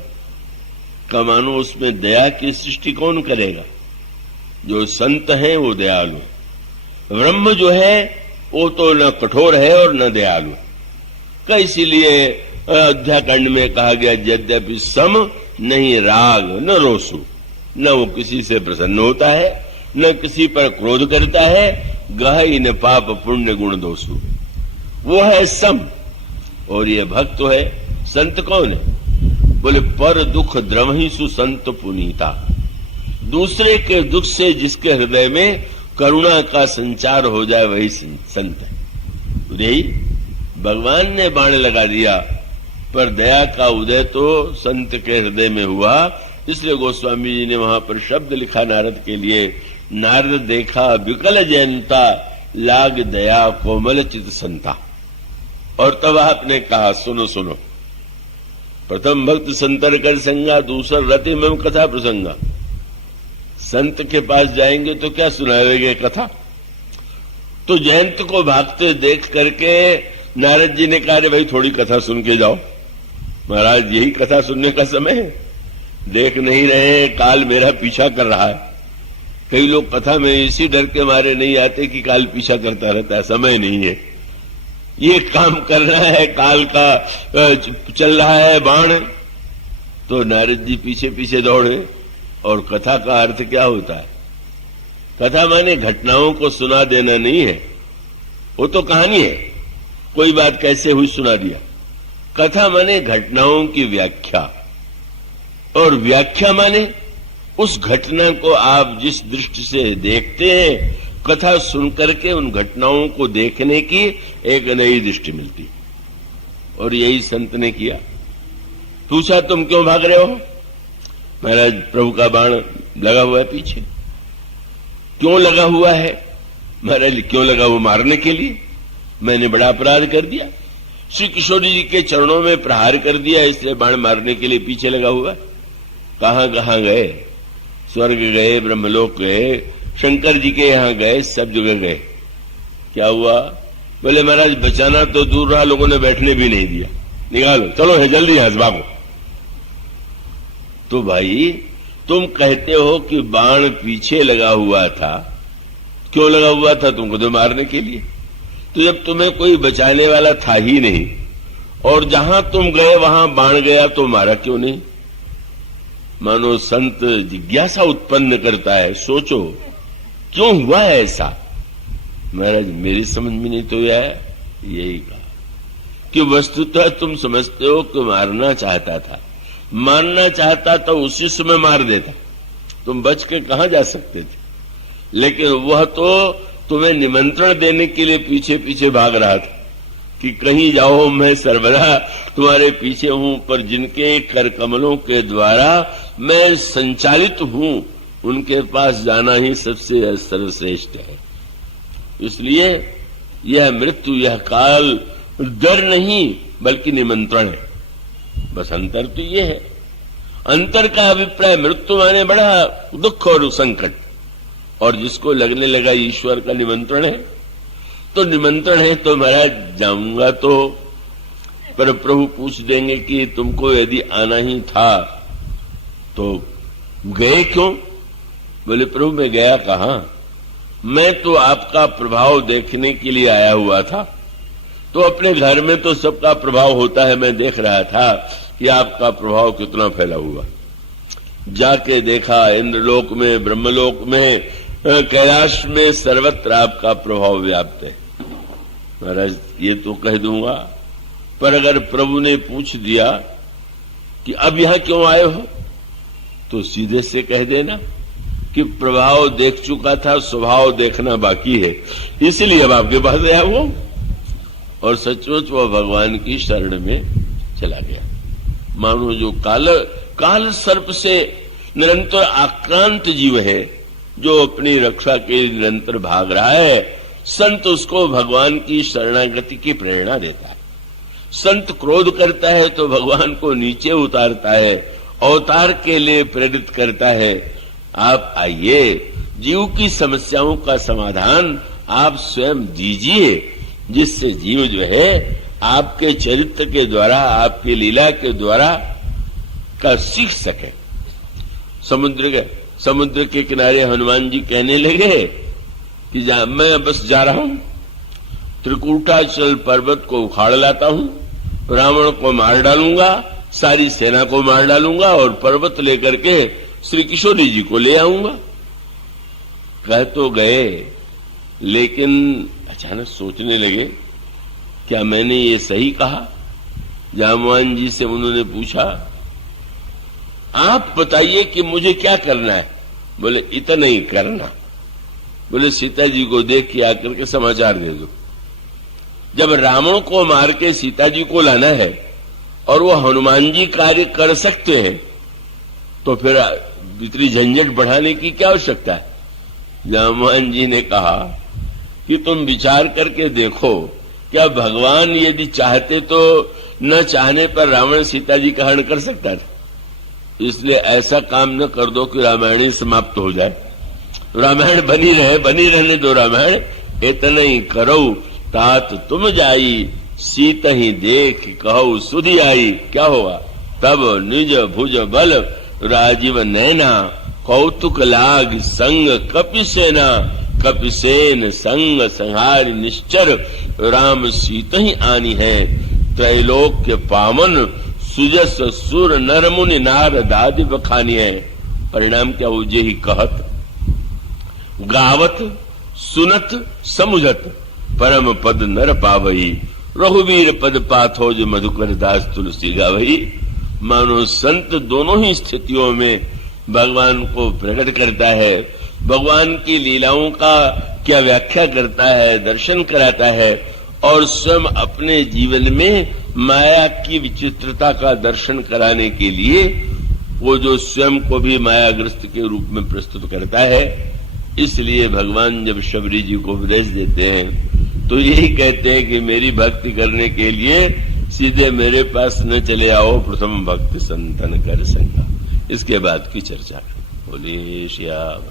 कमानो उसमें दया की सृष्टि कौन करेगा? जो संत है वो दयालु है। ब्रह्म जो है वो तो न कठोर है और न दयालु है। इसीलिए अध्याकांड में कहा गया, यद्यपि सम नहीं राग न रोसु, न वो किसी से प्रसन्न होता है न किसी पर क्रोध करता है, गहई न पाप पुण्य गुण दोषु। वो है सम। और ये भक्त है। संत कौन है? बोले पर दुख द्रवहिसु संत पुनीता। दूसरे के दुख से जिसके हृदय में करुणा का संचार हो जाए वही संत है। यही भगवान ने बाण लगा दिया, पर दया का उदय तो संत के हृदय में हुआ। इसलिए गोस्वामी जी ने वहां पर शब्द लिखा नारद के लिए, नारद देखा विकल जयंता, लाग दया कोमल चित संता। और तब आपने कहा, सुनो सुनो, प्रथम भक्त संतर कर संगा, दूसरा रति मम कथा प्रसंगा। संत के पास जाएंगे तो क्या सुनाएंगे कथा? तो जयंत को भागते देख करके नारद जी ने कहा, रे भाई थोड़ी कथा सुन के जाओ। महाराज यही कथा सुनने का समय है? देख नहीं रहे काल मेरा पीछा कर रहा है। कई लोग कथा में इसी डर के मारे नहीं आते कि काल पीछा करता रहता है, समय नहीं है, ये काम करना है, काल का चल रहा है बाण। तो नारद जी पीछे पीछे दौड़े। और कथा का अर्थ क्या होता है? कथा माने घटनाओं को सुना देना नहीं है, वो तो कहानी है, कोई बात कैसे हुई सुना दिया। कथा माने घटनाओं की व्याख्या, और व्याख्या माने उस घटना को आप जिस दृष्टि से देखते हैं, कथा सुनकर के उन घटनाओं को देखने की एक नई दृष्टि मिलती। और यही संत ने किया। पूछा तुम क्यों भाग रहे हो? महाराज प्रभु का बाण लगा हुआ है पीछे। क्यों लगा हुआ है? महाराज क्यों लगा हुआ? मारने के लिए। मैंने बड़ा अपराध कर दिया, श्री किशोर जी के चरणों में प्रहार कर दिया, इसलिए बाण मारने के लिए पीछे लगा हुआ है। कहां कहां गए? स्वर्ग गए, ब्रह्मलोक गए, शंकर जी के यहां गए, सब जगह गए। क्या हुआ? बोले महाराज बचाना तो दूर रहा, लोगों ने बैठने भी नहीं दिया। निकालो, चलो है जल्दी यहां से भागो। तो भाई तुम कहते हो कि बाण पीछे लगा हुआ था, क्यों लगा हुआ था? तुमको तो मारने के लिए। तो जब तुम्हें कोई बचाने वाला था ही नहीं, और जहां तुम गए वहां बाण गया, तो मारा क्यों नहीं? मानो संत जिज्ञासा उत्पन्न करता है, सोचो क्यों हुआ है ऐसा? महाराज मेरी समझ में नहीं तो यही कहा कि वस्तुतः तुम समझते हो कि मारना चाहता था, मारना चाहता तो उसी समय मार देता, तुम बच के कहां जा सकते थे। लेकिन वह तो तुम्हें निमंत्रण देने के लिए पीछे पीछे भाग रहा था कि कहीं जाओ, मैं सर्वदा तुम्हारे पीछे हूं, पर जिनके कर कमलों के द्वारा मैं संचालित हूं, उनके पास जाना ही सबसे सर्वश्रेष्ठ है। इसलिए यह मृत्यु, यह काल डर नहीं बल्कि निमंत्रण है। बस अंतर तो ये है। अंतर का अभिप्राय मृत्यु माने बड़ा दुख और संकट, और जिसको लगने लगा ईश्वर का निमंत्रण है, तो निमंत्रण है तो महाराज जाऊंगा तो, पर प्रभु पूछ देंगे कि तुमको यदि आना ही था तो गए क्यों? बोले प्रभु मैं गया कहां, मैं तो आपका प्रभाव देखने के लिए आया हुआ था। तो अपने घर में तो सबका प्रभाव होता है, मैं देख रहा था कि आपका प्रभाव कितना फैला हुआ। जाके देखा इंद्रलोक में, ब्रह्मलोक में, कैलाश में, सर्वत्र आपका प्रभाव व्याप्त है। महाराज ये तो कह दूंगा, पर अगर प्रभु ने पूछ दिया कि अब यहां क्यों आए हो, तो सीधे से कह देना कि प्रभाव देख चुका था, स्वभाव देखना बाकी है, इसलिए अब आपके पास आया वो। और सचमुच वह भगवान की शरण में चला गया। मानो जो काल सर्प से निरंतर आक्रांत जीव है, जो अपनी रक्षा के लिए निरंतर भाग रहा है, संत उसको भगवान की शरणागति की प्रेरणा देता है। संत क्रोध करता है तो भगवान को नीचे उतारता है, अवतार के लिए प्रेरित करता है। आप आइए, जीव की समस्याओं का समाधान आप स्वयं दीजिए, जिससे जीव जो है आपके चरित्र के द्वारा, आपकी लीला के द्वारा का सीख सके। समुद्र के किनारे हनुमान जी कहने लगे कि मैं बस जा रहा हूं, त्रिकूटाचल पर्वत को उखाड़ लाता हूं, रावण को मार डालूंगा, सारी सेना को मार डालूंगा, और पर्वत लेकर के श्री किशोरी जी को ले आऊंगा। कह तो गए, लेकिन अचानक सोचने लगे क्या मैंने ये सही कहा? जामवान जी से उन्होंने पूछा, आप बताइए कि मुझे क्या करना है? बोले इतना ही करना। बोले सीता जी को देख के आकर के समाचार दे दो। जब रावण को मार के सीता जी को लाना है और वो हनुमान जी कार्य कर सकते हैं, तो फिर इतनी झंझट बढ़ाने की क्या आवश्यकता है? जामवान जी ने कहा कि तुम विचार करके देखो, क्या भगवान यदि चाहते तो न चाहने पर रावण सीता जी का हरण कर सकता था? इसलिए ऐसा काम न कर दो कि रामायण ही समाप्त हो जाए। रामायण बनी रहने दो। रामायण इतना ही करो तात तुम जाई, सीत ही देख कहु सुधि आई। क्या हुआ? तब निज भुज बल राजीव नैना, कौतुक लाग संग कपिसेना। कपिसेन संग संहारी निश्चर, राम सीत ही आनी है। त्रैलोक्य पावन सुजस सुर नर मुनि नारद आदि बखानी है। परिणाम क्या हो? जे ही कहत गावत सुनत समुझत, परम पद नर पावई। रघुवीर पद पाथो जो मधुकर दास तुलसी गावई। मानो संत दोनों ही स्थितियों में भगवान को प्रकट करता है, भगवान की लीलाओं का क्या व्याख्या करता है, दर्शन कराता है, और स्वयं अपने जीवन में माया की विचित्रता का दर्शन कराने के लिए वो जो स्वयं को भी मायाग्रस्त के रूप में प्रस्तुत करता है। इसलिए भगवान जब शबरी जी को उपदेश देते हैं तो यही कहते हैं कि मेरी भक्ति करने के लिए सीधे मेरे पास न चले आओ, प्रथम भक्ति संतन कर संगा। इसके बाद की चर्चा बोलिए श्याम।